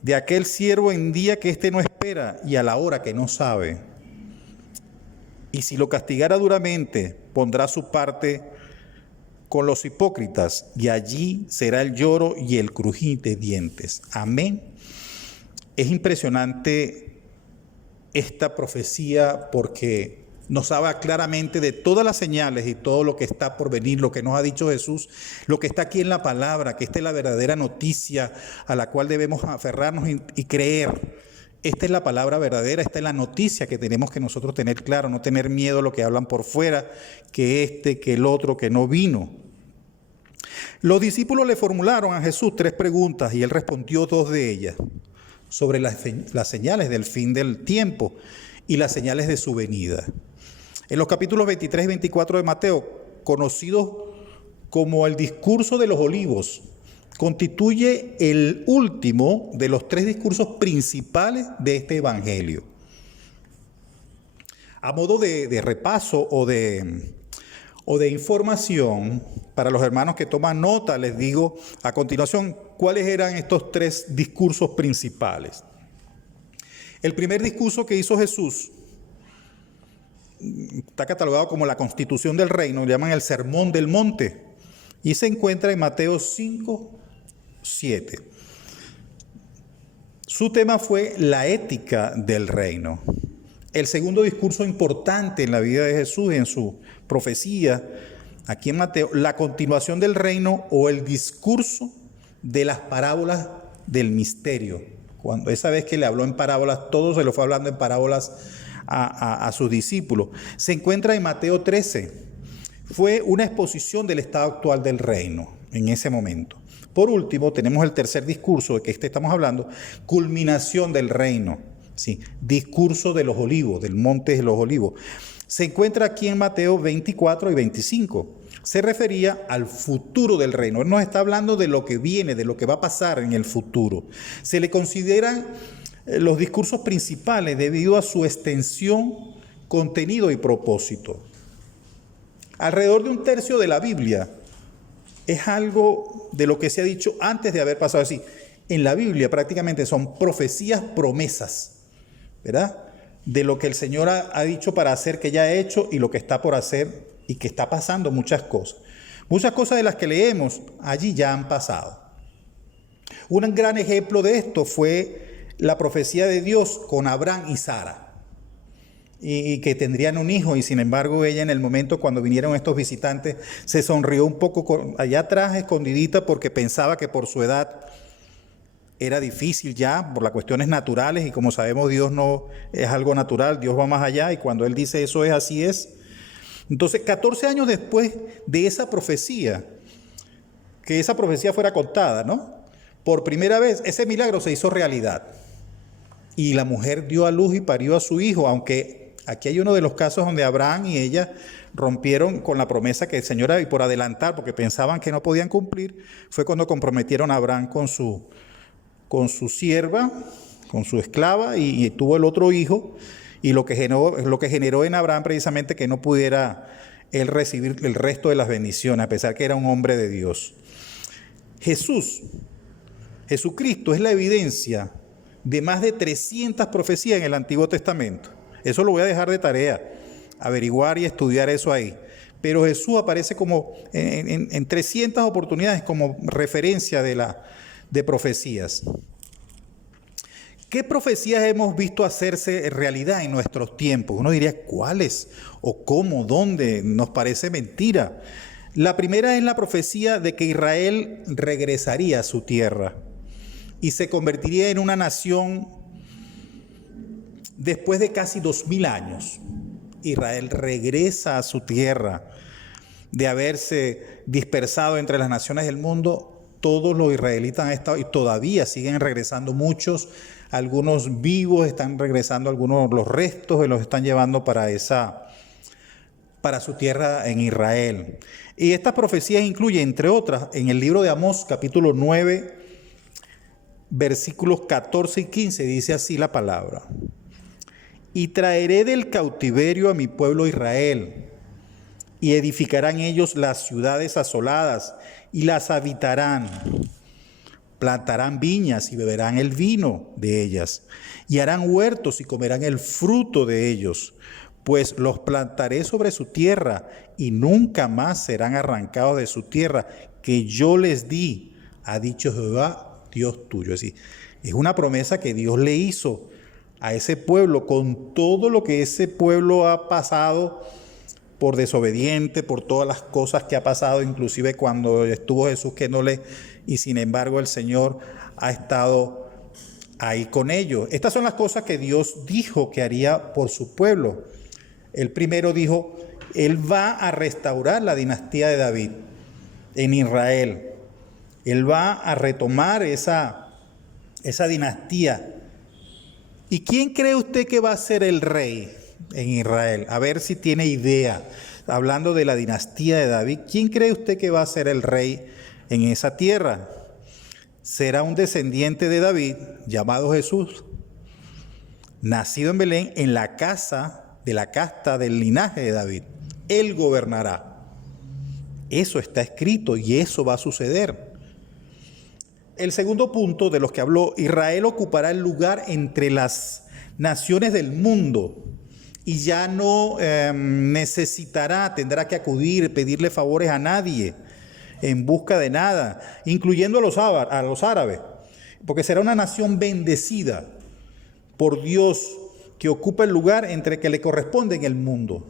de aquel siervo en día que éste no espera y a la hora que no sabe. Y si lo castigara duramente, pondrá su parte con los hipócritas, y allí será el lloro y el crujir de dientes. Amén. Es impresionante esta profecía porque nos habla claramente de todas las señales y todo lo que está por venir, lo que nos ha dicho Jesús, lo que está aquí en la palabra, que esta es la verdadera noticia a la cual debemos aferrarnos y creer. Esta es la palabra verdadera, esta es la noticia que tenemos que nosotros tener claro, no tener miedo a lo que hablan por fuera, que que el otro, que no vino. Los discípulos le formularon a Jesús 3 preguntas y él respondió 2 de ellas, sobre las señales del fin del tiempo y las señales de su venida. En los capítulos 23 y 24 de Mateo, conocidos como el discurso de los olivos, constituye el último de los 3 discursos principales de este evangelio. A modo de repaso o de información, para los hermanos que toman nota, les digo a continuación cuáles eran estos 3 discursos principales. El primer discurso que hizo Jesús está catalogado como la constitución del reino, le llaman el Sermón del Monte, y se encuentra en Mateo 5:7. Su tema fue la ética del reino. El segundo discurso importante en la vida de Jesús y en su profecía, aquí en Mateo, la continuación del reino o el discurso de las parábolas del misterio. Cuando esa vez que le habló en parábolas, todo se lo fue hablando en parábolas a sus discípulos. Se encuentra en Mateo 13. Fue una exposición del estado actual del reino en ese momento. Por último, tenemos el tercer discurso de que estamos hablando, culminación del reino, ¿sí? Discurso de los olivos, del monte de los olivos. Se encuentra aquí en Mateo 24 y 25. Se refería al futuro del reino. Él nos está hablando de lo que viene, de lo que va a pasar en el futuro. Se le consideran los discursos principales debido a su extensión, contenido y propósito. Alrededor de 1/3 de la Biblia es algo de lo que se ha dicho antes de haber pasado así. En la Biblia prácticamente son profecías, promesas, ¿verdad? De lo que el Señor ha dicho para hacer, que ya ha hecho, y lo que está por hacer y que está pasando, muchas cosas. Muchas cosas de las que leemos allí ya han pasado. Un gran ejemplo de esto fue la profecía de Dios con Abraham y Sara. y que tendrían un hijo, y sin embargo ella, en el momento cuando vinieron estos visitantes, se sonrió un poco allá atrás, escondidita, porque pensaba que por su edad era difícil ya, por las cuestiones naturales, y como sabemos, Dios no es algo natural, Dios va más allá, y cuando Él dice eso es así es. Entonces, 14 años después de esa profecía, que esa profecía fuera contada, ¿no? Por primera vez, ese milagro se hizo realidad. Y la mujer dio a luz y parió a su hijo, aunque aquí hay uno de los casos donde Abraham y ella rompieron con la promesa que el Señor, y por adelantar, porque pensaban que no podían cumplir, fue cuando comprometieron a Abraham con su sierva, con su esclava, y tuvo el otro hijo, y lo que generó en Abraham precisamente que no pudiera él recibir el resto de las bendiciones, a pesar que era un hombre de Dios. Jesucristo es la evidencia de más de 300 profecías en el Antiguo Testamento. Eso lo voy a dejar de tarea, averiguar y estudiar eso ahí. Pero Jesús aparece como en 300 oportunidades como referencia de profecías. ¿Qué profecías hemos visto hacerse realidad en nuestros tiempos? Uno diría, ¿cuáles? ¿O cómo? ¿Dónde? Nos parece mentira. La primera es la profecía de que Israel regresaría a su tierra y se convertiría en una nación después de casi 2000 años. Israel regresa a su tierra. De haberse dispersado entre las naciones del mundo, todos los israelitas han estado y todavía siguen regresando muchos. Algunos vivos están regresando, algunos los restos se los están llevando para su tierra en Israel. Y estas profecías incluyen, entre otras, en el libro de Amós, capítulo 9, versículos 14 y 15, dice así la palabra: y traeré del cautiverio a mi pueblo Israel, y edificarán ellos las ciudades asoladas, y las habitarán. Plantarán viñas y beberán el vino de ellas, y harán huertos y comerán el fruto de ellos, pues los plantaré sobre su tierra, y nunca más serán arrancados de su tierra, que yo les di, ha dicho Jehová, Dios tuyo. Es decir, es una promesa que Dios le hizo a ese pueblo, con todo lo que ese pueblo ha pasado por desobediente, por todas las cosas que ha pasado, inclusive cuando estuvo Jesús que no le... Y sin embargo el Señor ha estado ahí con ellos. Estas son las cosas que Dios dijo que haría por su pueblo. El primero dijo, Él va a restaurar la dinastía de David en Israel. Él va a retomar esa dinastía. ¿Y quién cree usted que va a ser el rey en Israel? A ver si tiene idea. Hablando de la dinastía de David, ¿quién cree usted que va a ser el rey en esa tierra? Será un descendiente de David llamado Jesús, nacido en Belén, en la casa de la casta del linaje de David. Él gobernará. Eso está escrito y eso va a suceder. El segundo punto de los que habló, Israel ocupará el lugar entre las naciones del mundo y ya no tendrá que acudir, pedirle favores a nadie en busca de nada, incluyendo a los árabes, porque será una nación bendecida por Dios que ocupa el lugar entre que le corresponde en el mundo.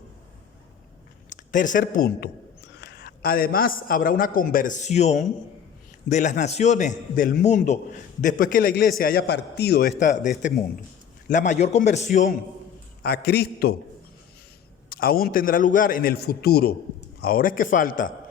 Tercer punto, además habrá una conversión de las naciones del mundo después que la iglesia haya partido de este mundo. La mayor conversión a Cristo aún tendrá lugar en el futuro. Ahora es que falta.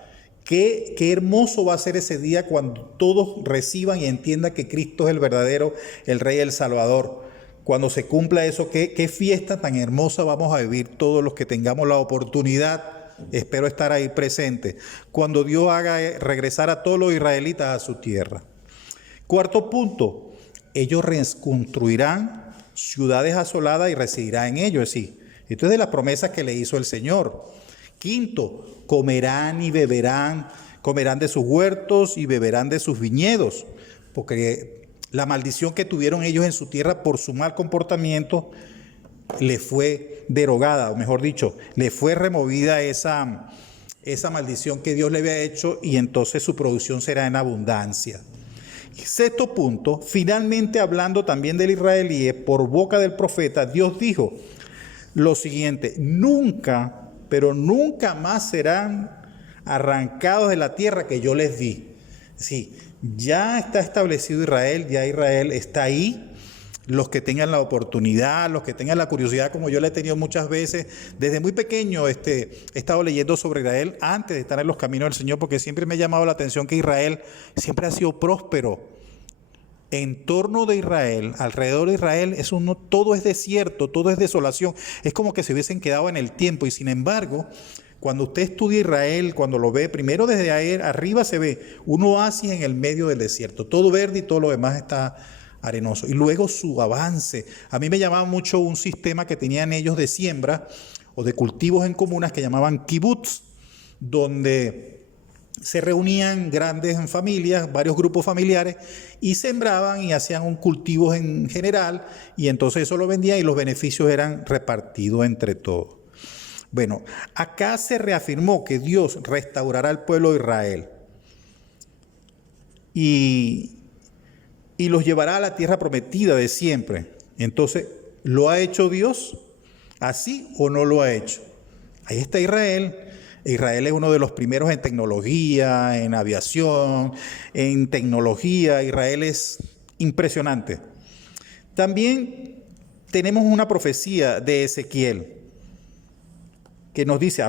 Qué hermoso va a ser ese día cuando todos reciban y entiendan que Cristo es el verdadero, el Rey, el Salvador. Cuando se cumpla eso, qué fiesta tan hermosa vamos a vivir todos los que tengamos la oportunidad. Espero estar ahí presente. Cuando Dios haga regresar a todos los israelitas a su tierra. Cuarto punto, ellos reconstruirán ciudades asoladas y residirán en ellos. Sí, esto es de las promesas que le hizo el Señor. Quinto, comerán y beberán, comerán de sus huertos y beberán de sus viñedos, porque la maldición que tuvieron ellos en su tierra por su mal comportamiento le fue derogada, o mejor dicho, le fue removida esa maldición que Dios le había hecho, y entonces su producción será en abundancia. Sexto punto, finalmente hablando también del israelí, por boca del profeta, Dios dijo: lo siguiente: nunca, pero nunca más serán arrancados de la tierra que yo les di. Sí, ya está establecido Israel, ya Israel está ahí. Los que tengan la oportunidad, los que tengan la curiosidad, como yo la he tenido muchas veces, desde muy pequeño he estado leyendo sobre Israel antes de estar en los caminos del Señor, porque siempre me ha llamado la atención que Israel siempre ha sido próspero. En torno de Israel, alrededor de Israel, todo es desierto, todo es desolación. Es como que se hubiesen quedado en el tiempo. Y sin embargo, cuando usted estudia Israel, cuando lo ve, primero desde ahí arriba se ve un oasis en el medio del desierto. Todo verde y todo lo demás está arenoso. Y luego su avance. A mí me llamaba mucho un sistema que tenían ellos de siembra o de cultivos en comunas que llamaban kibutz, donde se reunían grandes familias, varios grupos familiares, y sembraban y hacían un cultivo en general, y entonces eso lo vendían y los beneficios eran repartidos entre todos. Bueno, acá se reafirmó que Dios restaurará al pueblo de Israel y los llevará a la tierra prometida de siempre. Entonces, ¿lo ha hecho Dios así o no lo ha hecho? Ahí está Israel. Israel es uno de los primeros en tecnología, en aviación, en tecnología. Israel es impresionante. También tenemos una profecía de Ezequiel que nos dice,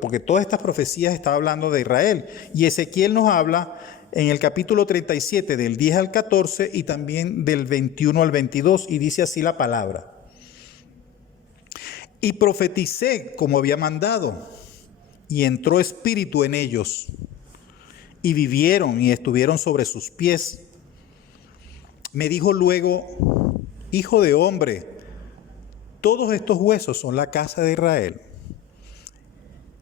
porque todas estas profecías están hablando de Israel. Y Ezequiel nos habla en el capítulo 37, del 10 al 14 y también del 21 al 22, y dice así la palabra. Y profeticé como había mandado, y entró espíritu en ellos, y vivieron y estuvieron sobre sus pies. Me dijo luego, hijo de hombre, todos estos huesos son la casa de Israel.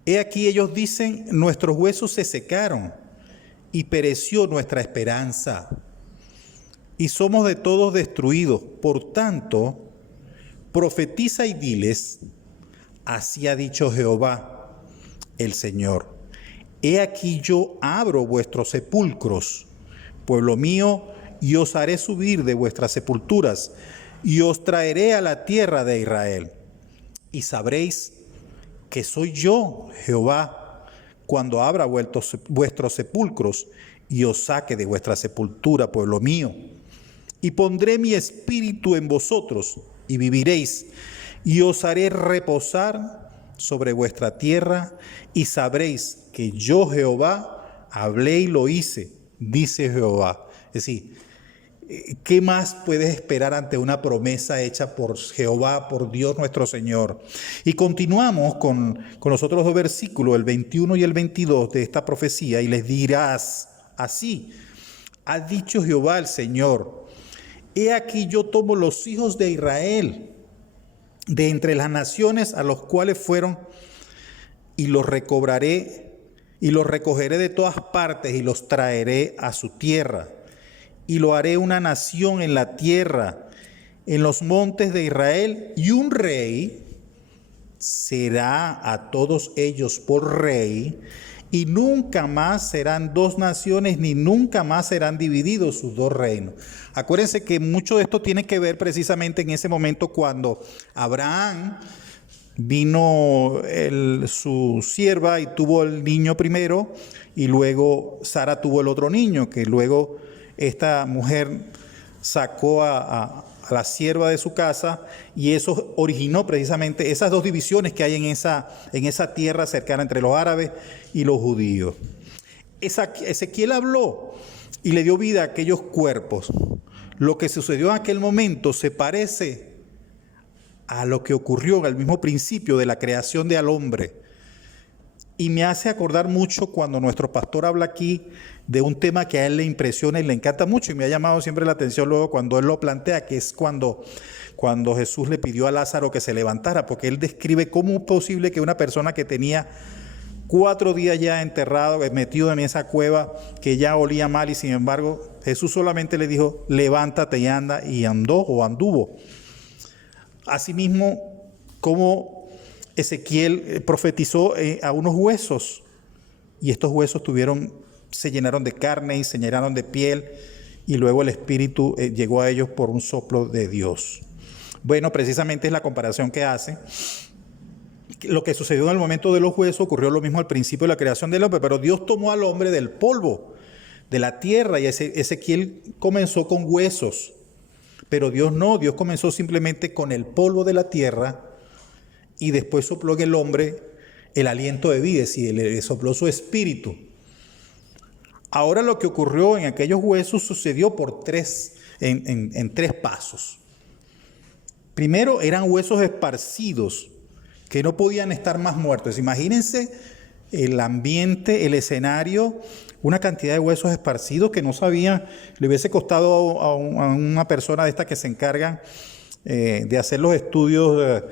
He aquí ellos dicen, nuestros huesos se secaron, y pereció nuestra esperanza, y somos de todos destruidos. Por tanto, profetiza y diles, así ha dicho Jehová el Señor: he aquí yo abro vuestros sepulcros, pueblo mío, y os haré subir de vuestras sepulturas, y os traeré a la tierra de Israel. Y sabréis que soy yo, Jehová, cuando abra vuestros sepulcros, y os saque de vuestra sepultura, pueblo mío. Y pondré mi espíritu en vosotros, y viviréis, y os haré reposar sobre vuestra tierra, y sabréis que yo, Jehová, hablé y lo hice, dice Jehová. Es decir, ¿qué más puedes esperar ante una promesa hecha por Jehová, por Dios nuestro Señor? Y continuamos con los otros dos versículos, el 21 y el 22 de esta profecía, y les dirás así: ha dicho Jehová el Señor, he aquí yo tomo los hijos de Israel de entre las naciones a los cuales fueron, y los recobraré, y los recogeré de todas partes, y los traeré a su tierra, y lo haré una nación en la tierra, en los montes de Israel, y un rey será a todos ellos por rey, y nunca más serán dos naciones, ni nunca más serán divididos sus dos reinos. Acuérdense que mucho de esto tiene que ver precisamente en ese momento cuando Abraham vino su sierva y tuvo el niño primero, y luego Sara tuvo el otro niño, que luego esta mujer sacó a la sierva de su casa, y eso originó precisamente esas dos divisiones que hay en esa tierra cercana entre los árabes y los judíos. Ezequiel habló y le dio vida a aquellos cuerpos. Lo que sucedió en aquel momento se parece a lo que ocurrió al mismo principio de la creación del hombre. Y me hace acordar mucho cuando nuestro pastor habla aquí de un tema que a él le impresiona y le encanta mucho, y me ha llamado siempre la atención luego cuando él lo plantea, que es cuando Jesús le pidió a Lázaro que se levantara, porque él describe cómo es posible que una persona que tenía 4 días ya enterrado, metido en esa cueva, que ya olía mal, y sin embargo Jesús solamente le dijo, levántate y anda, y anduvo. Asimismo, como Ezequiel profetizó a unos huesos, y estos huesos se llenaron de carne y se llenaron de piel, y luego el Espíritu llegó a ellos por un soplo de Dios. Bueno, precisamente es la comparación que hace. Lo que sucedió en el momento de los huesos ocurrió lo mismo al principio de la creación del hombre, pero Dios tomó al hombre del polvo, de la tierra, y Ezequiel comenzó con huesos, pero Dios no, Dios comenzó simplemente con el polvo de la tierra y después sopló en el hombre el aliento de vida, y le sopló su espíritu. Ahora lo que ocurrió en aquellos huesos sucedió en tres pasos. Primero, eran huesos esparcidos que no podían estar más muertos. Imagínense el ambiente, el escenario, una cantidad de huesos esparcidos que no sabían, le hubiese costado a una persona de estas que se encargan de hacer los estudios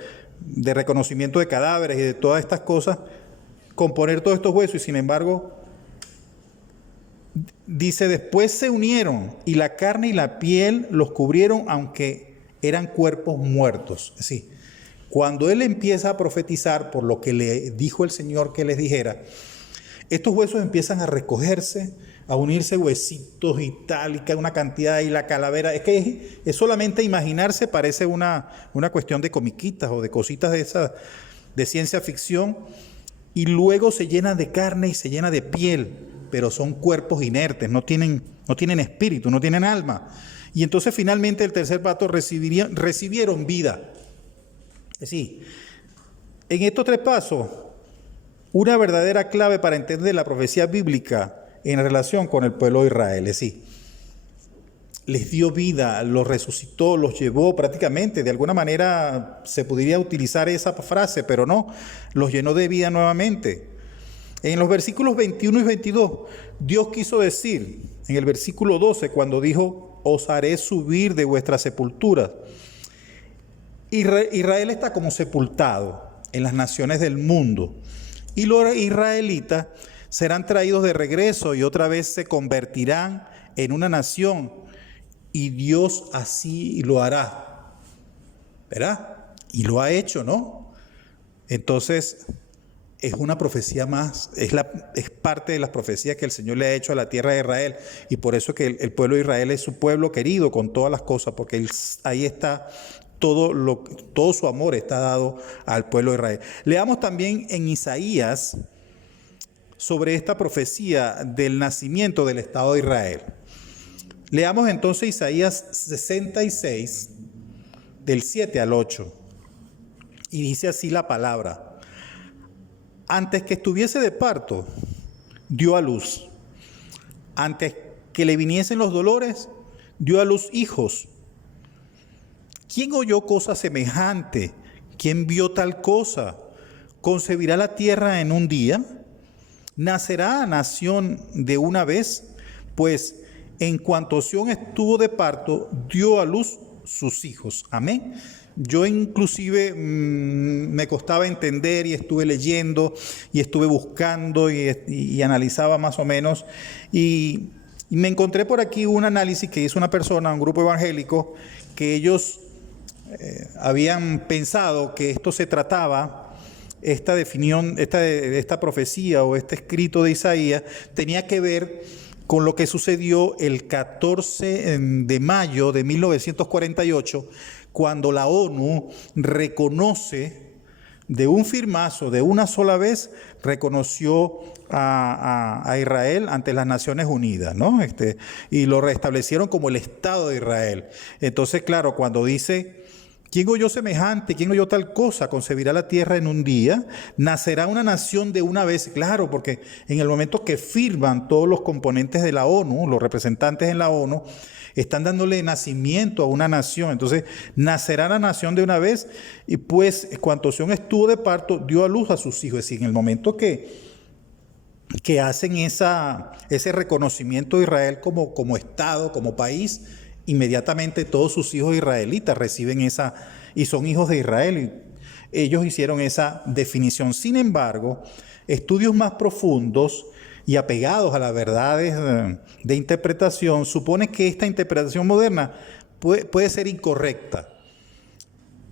de reconocimiento de cadáveres y de todas estas cosas, componer todos estos huesos, y sin embargo, dice, después se unieron y la carne y la piel los cubrieron, aunque eran cuerpos muertos. Sí. Cuando él empieza a profetizar por lo que le dijo el Señor que les dijera, estos huesos empiezan a recogerse, a unirse huesitos y tal, y cae una cantidad, y la calavera, es que es solamente imaginarse, parece una cuestión de comiquitas o de cositas de esas de ciencia ficción, y luego se llena de carne y se llena de piel, pero son cuerpos inertes, no tienen espíritu, no tienen alma. Y entonces finalmente el tercer paso recibieron vida. Es decir, en estos tres pasos, una verdadera clave para entender la profecía bíblica en relación con el pueblo de Israel. Es decir, les dio vida, los resucitó, los llevó prácticamente, de alguna manera se podría utilizar esa frase, pero no, los llenó de vida nuevamente. En los versículos 21 y 22, Dios quiso decir, en el versículo 12, cuando dijo, os haré subir de vuestras sepulturas. Israel está como sepultado en las naciones del mundo, y los israelitas serán traídos de regreso y otra vez se convertirán en una nación, y Dios así lo hará, ¿verdad? Y lo ha hecho, ¿no? Entonces, es una profecía más, es parte de las profecías que el Señor le ha hecho a la tierra de Israel, y por eso que el pueblo de Israel es su pueblo querido con todas las cosas, porque ahí está todo su amor está dado al pueblo de Israel. Leamos también en Isaías sobre esta profecía del nacimiento del Estado de Israel. Leamos entonces Isaías 66, del 7 al 8, y dice así la palabra: antes que estuviese de parto, dio a luz. Antes que le viniesen los dolores, dio a luz hijos. ¿Quién oyó cosa semejante? ¿Quién vio tal cosa? ¿Concebirá la tierra en un día? ¿Nacerá nación de una vez? Pues en cuanto Sión estuvo de parto, dio a luz sus hijos. Amén. Yo inclusive me costaba entender, y estuve leyendo y estuve buscando y analizaba más o menos, y me encontré por aquí un análisis que hizo una persona, un grupo evangélico, que ellos habían pensado que esto se trataba, esta definición, esta profecía o este escrito de Isaías tenía que ver con lo que sucedió el 14 de mayo de 1948, cuando la ONU reconoce de un firmazo, de una sola vez, reconoció a Israel ante las Naciones Unidas, ¿no? Y lo restablecieron como el Estado de Israel. Entonces, claro, cuando dice, ¿quién oyó semejante? ¿Quién oyó tal cosa? Concebirá la tierra en un día, nacerá una nación de una vez. Claro, porque en el momento que firman todos los componentes de la ONU, los representantes en la ONU, están dándole nacimiento a una nación. Entonces, nacerá la nación de una vez, y pues, cuando Sión estuvo de parto, dio a luz a sus hijos. Es decir, en el momento que hacen ese reconocimiento de Israel como Estado, como país, inmediatamente todos sus hijos israelitas reciben esa, y son hijos de Israel. Y ellos hicieron esa definición. Sin embargo, estudios más profundos y apegados a las verdades de interpretación supone que esta interpretación moderna puede ser incorrecta,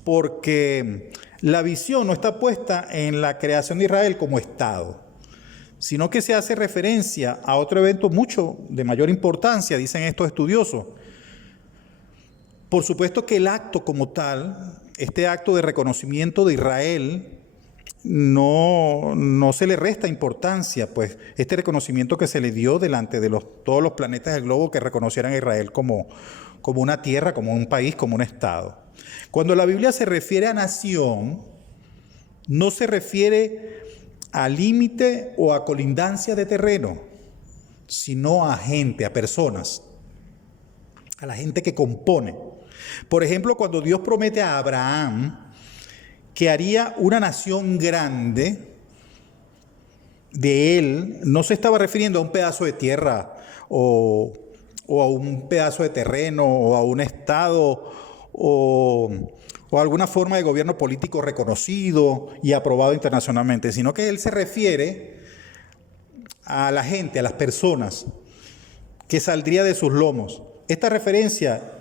porque la visión no está puesta en la creación de Israel como Estado, sino que se hace referencia a otro evento mucho de mayor importancia, dicen estos estudiosos, Por supuesto que el acto como tal, este acto de reconocimiento de Israel, no se le resta importancia, pues este reconocimiento que se le dio delante de todos los planetas del globo que reconocieran a Israel como una tierra, como un país, como un estado. Cuando la Biblia se refiere a nación, no se refiere a límite o a colindancia de terreno, sino a gente, a personas, a la gente que compone. Por ejemplo, cuando Dios promete a Abraham que haría una nación grande, de él no se estaba refiriendo a un pedazo de tierra o a un pedazo de terreno o a un estado o a alguna forma de gobierno político reconocido y aprobado internacionalmente, sino que él se refiere a la gente, a las personas que saldría de sus lomos. Esta referencia,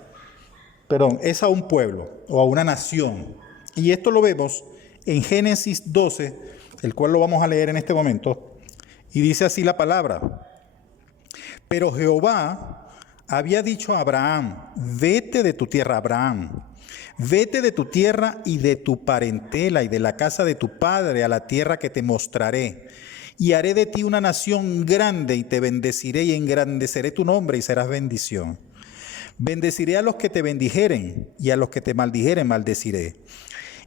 es a un pueblo o a una nación. Y esto lo vemos en Génesis 12, el cual lo vamos a leer en este momento. Y dice así la palabra: pero Jehová había dicho a Abraham: vete de tu tierra, Abraham, vete de tu tierra y de tu parentela y de la casa de tu padre a la tierra que te mostraré. Y haré de ti una nación grande y te bendeciré y engrandeceré tu nombre y serás bendición. Bendeciré a los que te bendijeren y a los que te maldijeren maldeciré.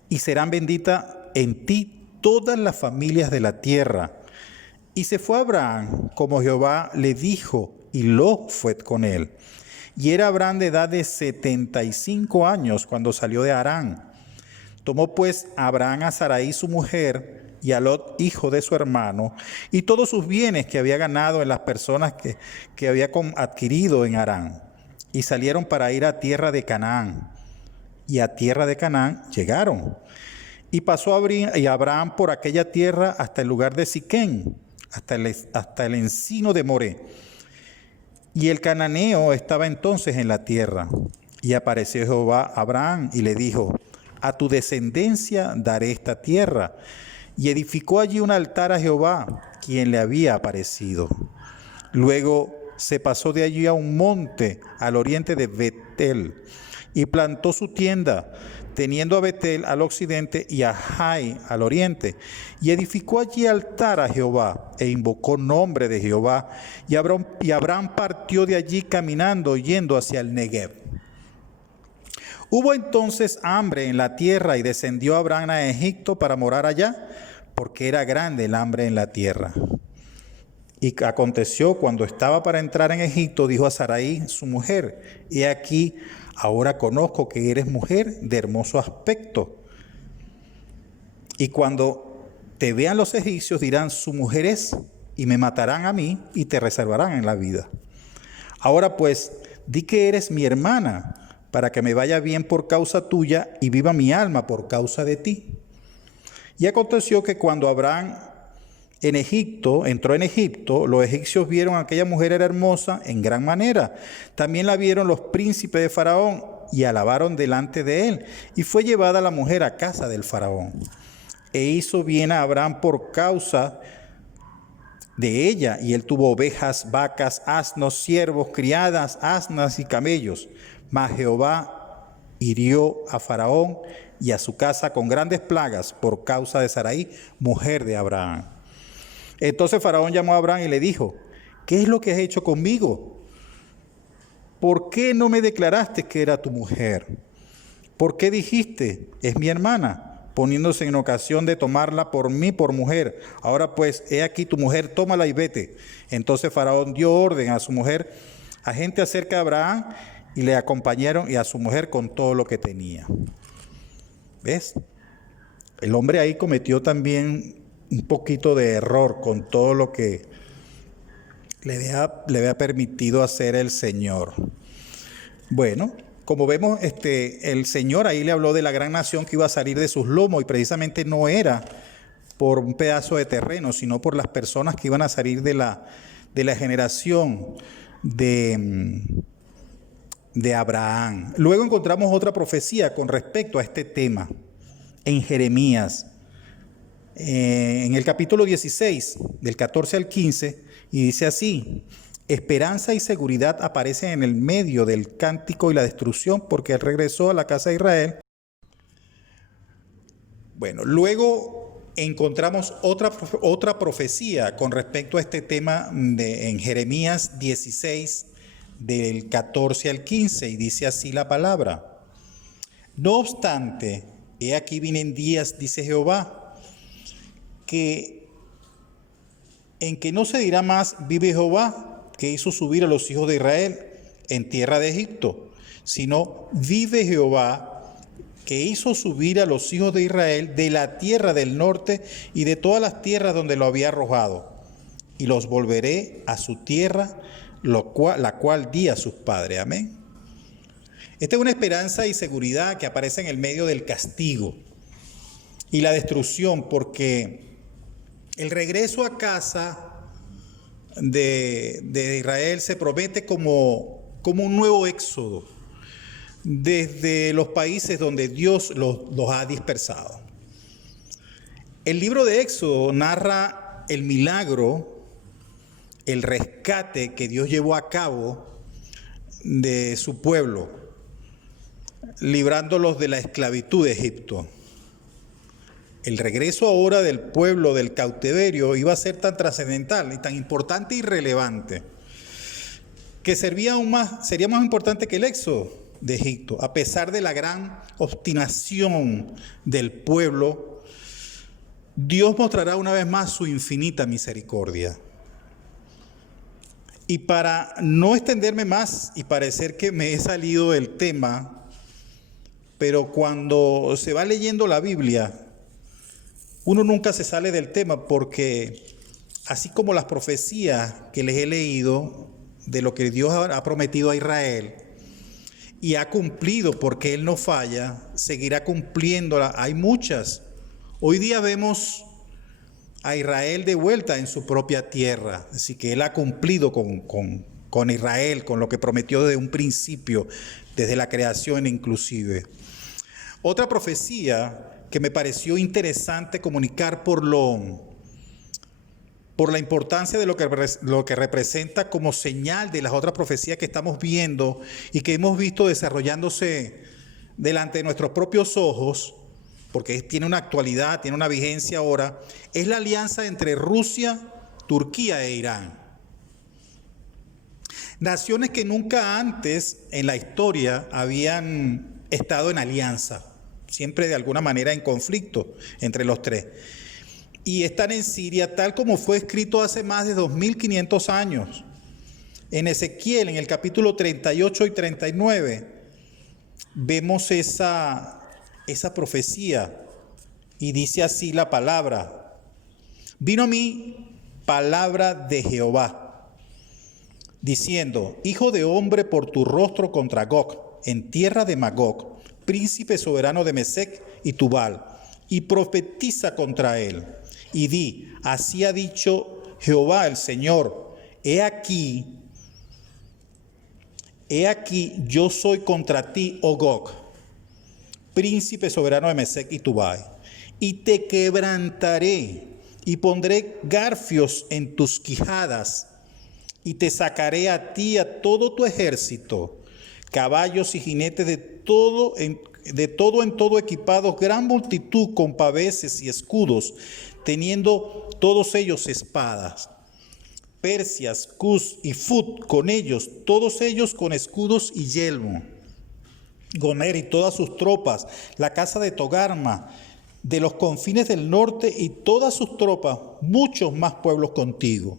Y serán benditas en ti todas las familias de la tierra. Y se fue Abraham como Jehová le dijo, y Lot fue con él. Y era Abraham de edad de 75 años cuando salió de Harán. Tomó pues Abraham a Sarai su mujer y a Lot hijo de su hermano y todos sus bienes que había ganado en las personas que había adquirido en Harán. Y salieron para ir a tierra de Canaán. Y a tierra de Canaán llegaron. Y pasó Abraham por aquella tierra hasta el lugar de Siquén, hasta el encino de Moré. Y el cananeo estaba entonces en la tierra. Y apareció Jehová a Abraham y le dijo: a tu descendencia daré esta tierra. Y edificó allí un altar a Jehová, quien le había aparecido. Luego se pasó de allí a un monte al oriente de Betel y plantó su tienda, teniendo a Betel al occidente y a Jai al oriente. Y edificó allí altar a Jehová e invocó nombre de Jehová. Y Abraham partió de allí caminando, yendo hacia el Negev. Hubo entonces hambre en la tierra y descendió Abraham a Egipto para morar allá, porque era grande el hambre en la tierra. Y aconteció cuando estaba para entrar en Egipto, dijo a Sarai su mujer: he aquí, ahora conozco que eres mujer de hermoso aspecto. Y cuando te vean los egipcios dirán: su mujer es, y me matarán a mí y te reservarán en la vida. Ahora pues, di que eres mi hermana, para que me vaya bien por causa tuya y viva mi alma por causa de ti. Y aconteció que cuando Abraham entró en Egipto, los egipcios vieron a aquella mujer era hermosa en gran manera. También la vieron los príncipes de Faraón y alabaron delante de él. Y fue llevada la mujer a casa del Faraón. E hizo bien a Abraham por causa de ella. Y él tuvo ovejas, vacas, asnos, siervos, criadas, asnas y camellos. Mas Jehová hirió a Faraón y a su casa con grandes plagas por causa de Sarai, mujer de Abraham. Entonces Faraón llamó a Abraham y le dijo: ¿qué es lo que has hecho conmigo? ¿Por qué no me declaraste que era tu mujer? ¿Por qué dijiste: es mi hermana? Poniéndose en ocasión de tomarla por mí por mujer. Ahora pues, he aquí tu mujer, tómala y vete. Entonces Faraón dio orden a su mujer, a gente acerca de Abraham, y le acompañaron, y a su mujer con todo lo que tenía. ¿Ves? El hombre ahí cometió también un poquito de error con todo lo que le había permitido hacer el Señor. Bueno, como vemos, el Señor ahí le habló de la gran nación que iba a salir de sus lomos, y precisamente no era por un pedazo de terreno, sino por las personas que iban a salir de la generación de Abraham. Luego encontramos otra profecía con respecto a este tema en Jeremías, en el capítulo 16, del 14 al 15, y dice así: Esperanza y seguridad aparecen en el medio del cántico y la destrucción, porque él regresó a la casa de Israel. Bueno, luego encontramos otra profecía con respecto a este tema en Jeremías 16, del 14 al 15, y dice así la palabra: No obstante, he aquí vienen días, dice Jehová, en que no se dirá más, vive Jehová, que hizo subir a los hijos de Israel en tierra de Egipto, sino vive Jehová, que hizo subir a los hijos de Israel de la tierra del norte y de todas las tierras donde lo había arrojado, y los volveré a su tierra, la cual di a sus padres. Amén. Esta es una esperanza y seguridad que aparece en el medio del castigo y la destrucción, porque el regreso a casa de Israel se promete como un nuevo éxodo desde los países donde Dios los ha dispersado. El libro de Éxodo narra el milagro, el rescate que Dios llevó a cabo de su pueblo, librándolos de la esclavitud de Egipto. El regreso ahora del pueblo del cautiverio iba a ser tan trascendental y tan importante y relevante que sería más importante que el éxodo de Egipto. A pesar de la gran obstinación del pueblo, Dios mostrará una vez más su infinita misericordia. Y para no extenderme más y parecer que me he salido del tema, pero cuando se va leyendo la Biblia, uno nunca se sale del tema, porque así como las profecías que les he leído de lo que Dios ha prometido a Israel y ha cumplido, porque Él no falla, seguirá cumpliéndola. Hay muchas. Hoy día vemos a Israel de vuelta en su propia tierra, así que Él ha cumplido con Israel, con lo que prometió desde un principio, desde la creación inclusive. Otra profecía que me pareció interesante comunicar por la importancia de lo que representa como señal de las otras profecías que estamos viendo y que hemos visto desarrollándose delante de nuestros propios ojos, porque tiene una actualidad, tiene una vigencia ahora, es la alianza entre Rusia, Turquía e Irán. Naciones que nunca antes en la historia habían estado en alianza, siempre de alguna manera en conflicto entre los tres. Y están en Siria, tal como fue escrito hace más de 2500 años. En Ezequiel, en el capítulo 38 y 39, vemos esa profecía, y dice así la palabra: Vino a mí palabra de Jehová, diciendo: Hijo de hombre, por tu rostro contra Gog, en tierra de Magog, príncipe soberano de Mesec y Tubal, y profetiza contra él, y di: así ha dicho Jehová el Señor, he aquí yo soy contra ti, oh Gog, príncipe soberano de Mesec y Tubal, y te quebrantaré, y pondré garfios en tus quijadas, y te sacaré a ti, a todo tu ejército, caballos y jinetes de todo en todo equipados, gran multitud con paveses y escudos, teniendo todos ellos espadas. Persias, Cus y Fut con ellos, todos ellos con escudos y yelmo. Gomer y todas sus tropas, la casa de Togarma, de los confines del norte y todas sus tropas, muchos más pueblos contigo.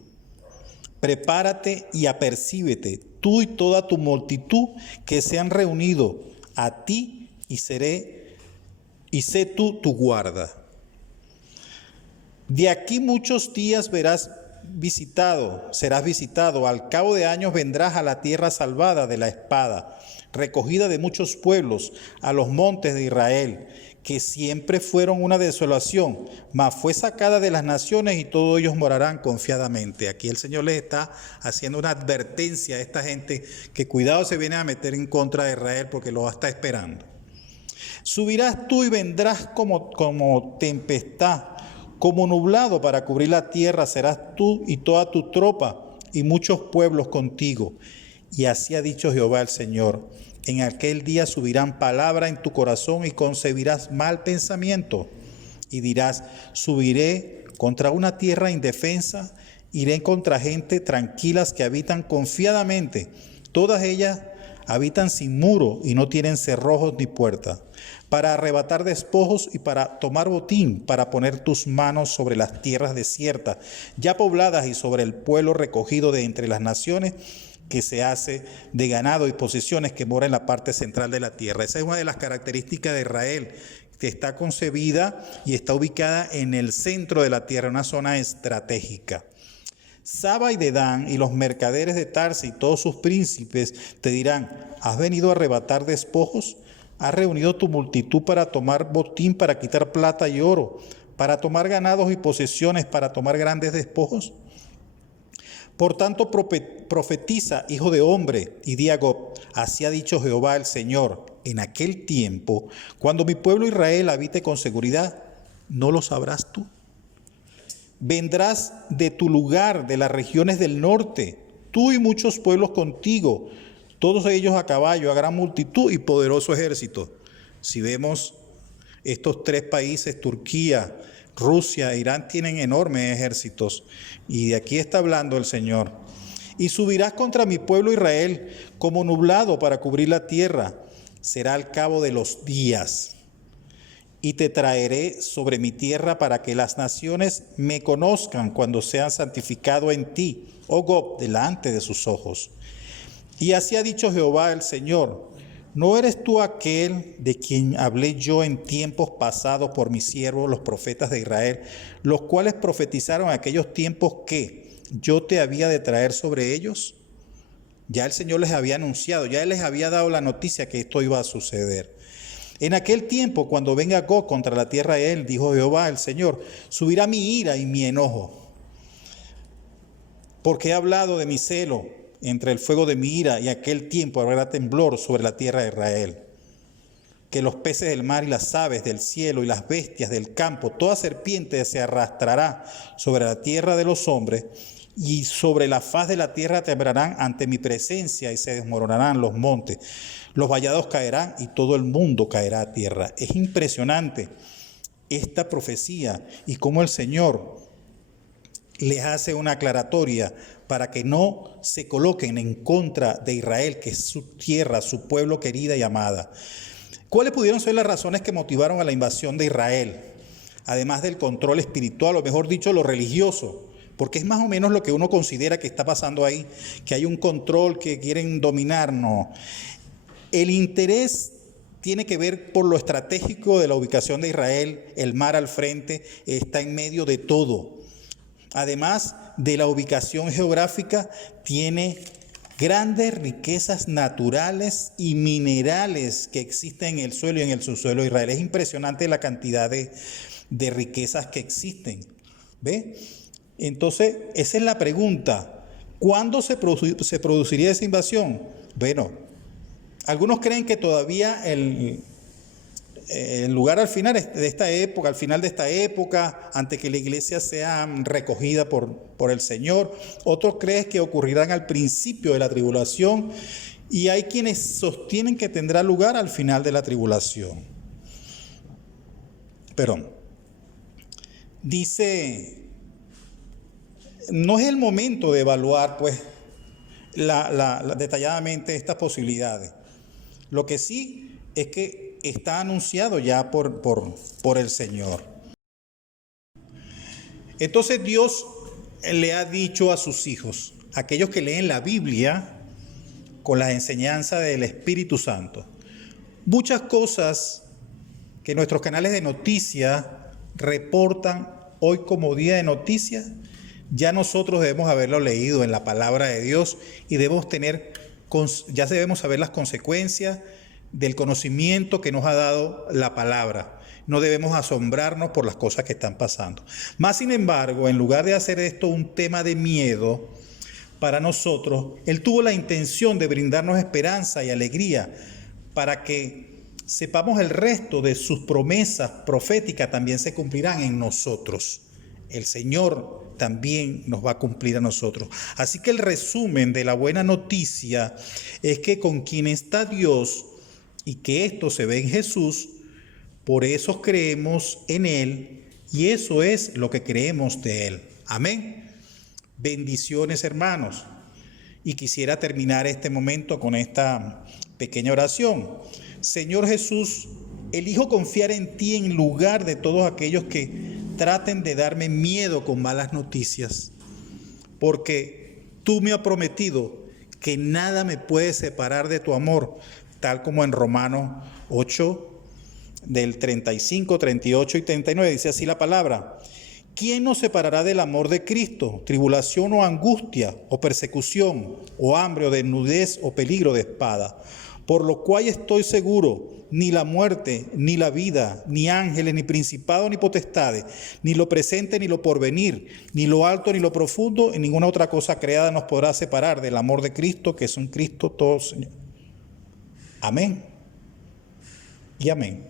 Prepárate y apercíbete, tú y toda tu multitud que se han reunido a ti, y sé tú tu guarda. De aquí muchos días serás visitado, al cabo de años vendrás a la tierra salvada de la espada, recogida de muchos pueblos, a los montes de Israel, que siempre fueron una desolación, mas fue sacada de las naciones y todos ellos morarán confiadamente. Aquí el Señor les está haciendo una advertencia a esta gente que cuidado se viene a meter en contra de Israel porque lo está esperando. Subirás tú y vendrás como tempestad, como nublado para cubrir la tierra serás tú y toda tu tropa, y muchos pueblos contigo. Y así ha dicho Jehová el Señor: en aquel día subirán palabra en tu corazón y concebirás mal pensamiento. Y dirás: subiré contra una tierra indefensa, iré contra gente tranquilas que habitan confiadamente. Todas ellas habitan sin muro y no tienen cerrojos ni puertas, para arrebatar despojos y para tomar botín, para poner tus manos sobre las tierras desiertas, ya pobladas, y sobre el pueblo recogido de entre las naciones, que se hace de ganado y posesiones, que mora en la parte central de la tierra. Esa es una de las características de Israel, que está concebida y está ubicada en el centro de la tierra, una zona estratégica. Saba y Dedán y los mercaderes de Tarsa y todos sus príncipes te dirán: ¿has venido a arrebatar despojos? ¿Has reunido tu multitud para tomar botín, para quitar plata y oro, para tomar ganados y posesiones, para tomar grandes despojos? Por tanto, profetiza, hijo de hombre, y di a Gob: así ha dicho Jehová el Señor: en aquel tiempo, cuando mi pueblo Israel habite con seguridad, ¿no lo sabrás tú? Vendrás de tu lugar, de las regiones del norte, tú y muchos pueblos contigo, todos ellos a caballo, a gran multitud y poderoso ejército. Si vemos estos tres países, Turquía, Rusia, Irán, tienen enormes ejércitos, y de aquí está hablando el Señor. Y subirás contra mi pueblo Israel como nublado para cubrir la tierra. Será al cabo de los días. Y te traeré sobre mi tierra para que las naciones me conozcan cuando sean santificado en ti, oh Gob, delante de sus ojos. Y así ha dicho Jehová el Señor: ¿no eres tú aquel de quien hablé yo en tiempos pasados por mis siervos, los profetas de Israel, los cuales profetizaron en aquellos tiempos que yo te había de traer sobre ellos? Ya el Señor les había anunciado, ya Él les había dado la noticia que esto iba a suceder. En aquel tiempo, cuando venga Gog contra la tierra de él, dijo Jehová el Señor, subirá mi ira y mi enojo, porque he hablado de mi celo entre el fuego de mi ira, y aquel tiempo habrá temblor sobre la tierra de Israel. Que los peces del mar y las aves del cielo y las bestias del campo, toda serpiente se arrastrará sobre la tierra de los hombres, y sobre la faz de la tierra temblarán ante mi presencia, y se desmoronarán los montes. Los vallados caerán y todo el mundo caerá a tierra. Es impresionante esta profecía y cómo el Señor les hace una aclaratoria para que no se coloquen en contra de Israel, que es su tierra, su pueblo querida y amada. ¿Cuáles pudieron ser las razones que motivaron a la invasión de Israel? Además del control espiritual, o mejor dicho, lo religioso. Porque es más o menos lo que uno considera que está pasando ahí, que hay un control, que quieren dominarnos. El interés tiene que ver por lo estratégico de la ubicación de Israel. El mar al frente está en medio de todo. Además de la ubicación geográfica, tiene grandes riquezas naturales y minerales que existen en el suelo y en el subsuelo de Israel. Es impresionante la cantidad de riquezas que existen. ¿Ve? Entonces, esa es la pregunta. ¿Cuándo se produciría esa invasión? Bueno, algunos creen que todavía el lugar al final de esta época, antes que la iglesia sea recogida por el Señor. Otros creen que ocurrirán al principio de la tribulación, y hay quienes sostienen que tendrá lugar al final de la tribulación. Pero dice, no es el momento de evaluar pues detalladamente estas posibilidades. Lo que sí es que está anunciado ya por el Señor. Entonces Dios le ha dicho a sus hijos, aquellos que leen la Biblia con las enseñanzas del Espíritu Santo, muchas cosas que nuestros canales de noticias reportan hoy como día de noticias, ya nosotros debemos haberlo leído en la palabra de Dios y ya debemos saber las consecuencias del conocimiento que nos ha dado la palabra. No debemos asombrarnos por las cosas que están pasando. Más sin embargo, en lugar de hacer esto un tema de miedo para nosotros, Él tuvo la intención de brindarnos esperanza y alegría para que sepamos el resto de sus promesas proféticas también se cumplirán en nosotros. El Señor también nos va a cumplir a nosotros. Así que el resumen de la buena noticia es que con quien está Dios y que esto se ve en Jesús, por eso creemos en Él y eso es lo que creemos de Él. Amén. Bendiciones, hermanos. Y quisiera terminar este momento con esta pequeña oración. Señor Jesús, elijo confiar en ti en lugar de todos aquellos que traten de darme miedo con malas noticias, porque tú me has prometido que nada me puede separar de tu amor, tal como en Romanos 8, del 35, 38 y 39, dice así la palabra. ¿Quién nos separará del amor de Cristo? ¿Tribulación o angustia, o persecución, o hambre, o desnudez, o peligro de espada? Por lo cual estoy seguro, ni la muerte, ni la vida, ni ángeles, ni principados, ni potestades, ni lo presente, ni lo porvenir, ni lo alto, ni lo profundo, y ninguna otra cosa creada nos podrá separar del amor de Cristo, que es un Cristo todo Señor. Amén y amén.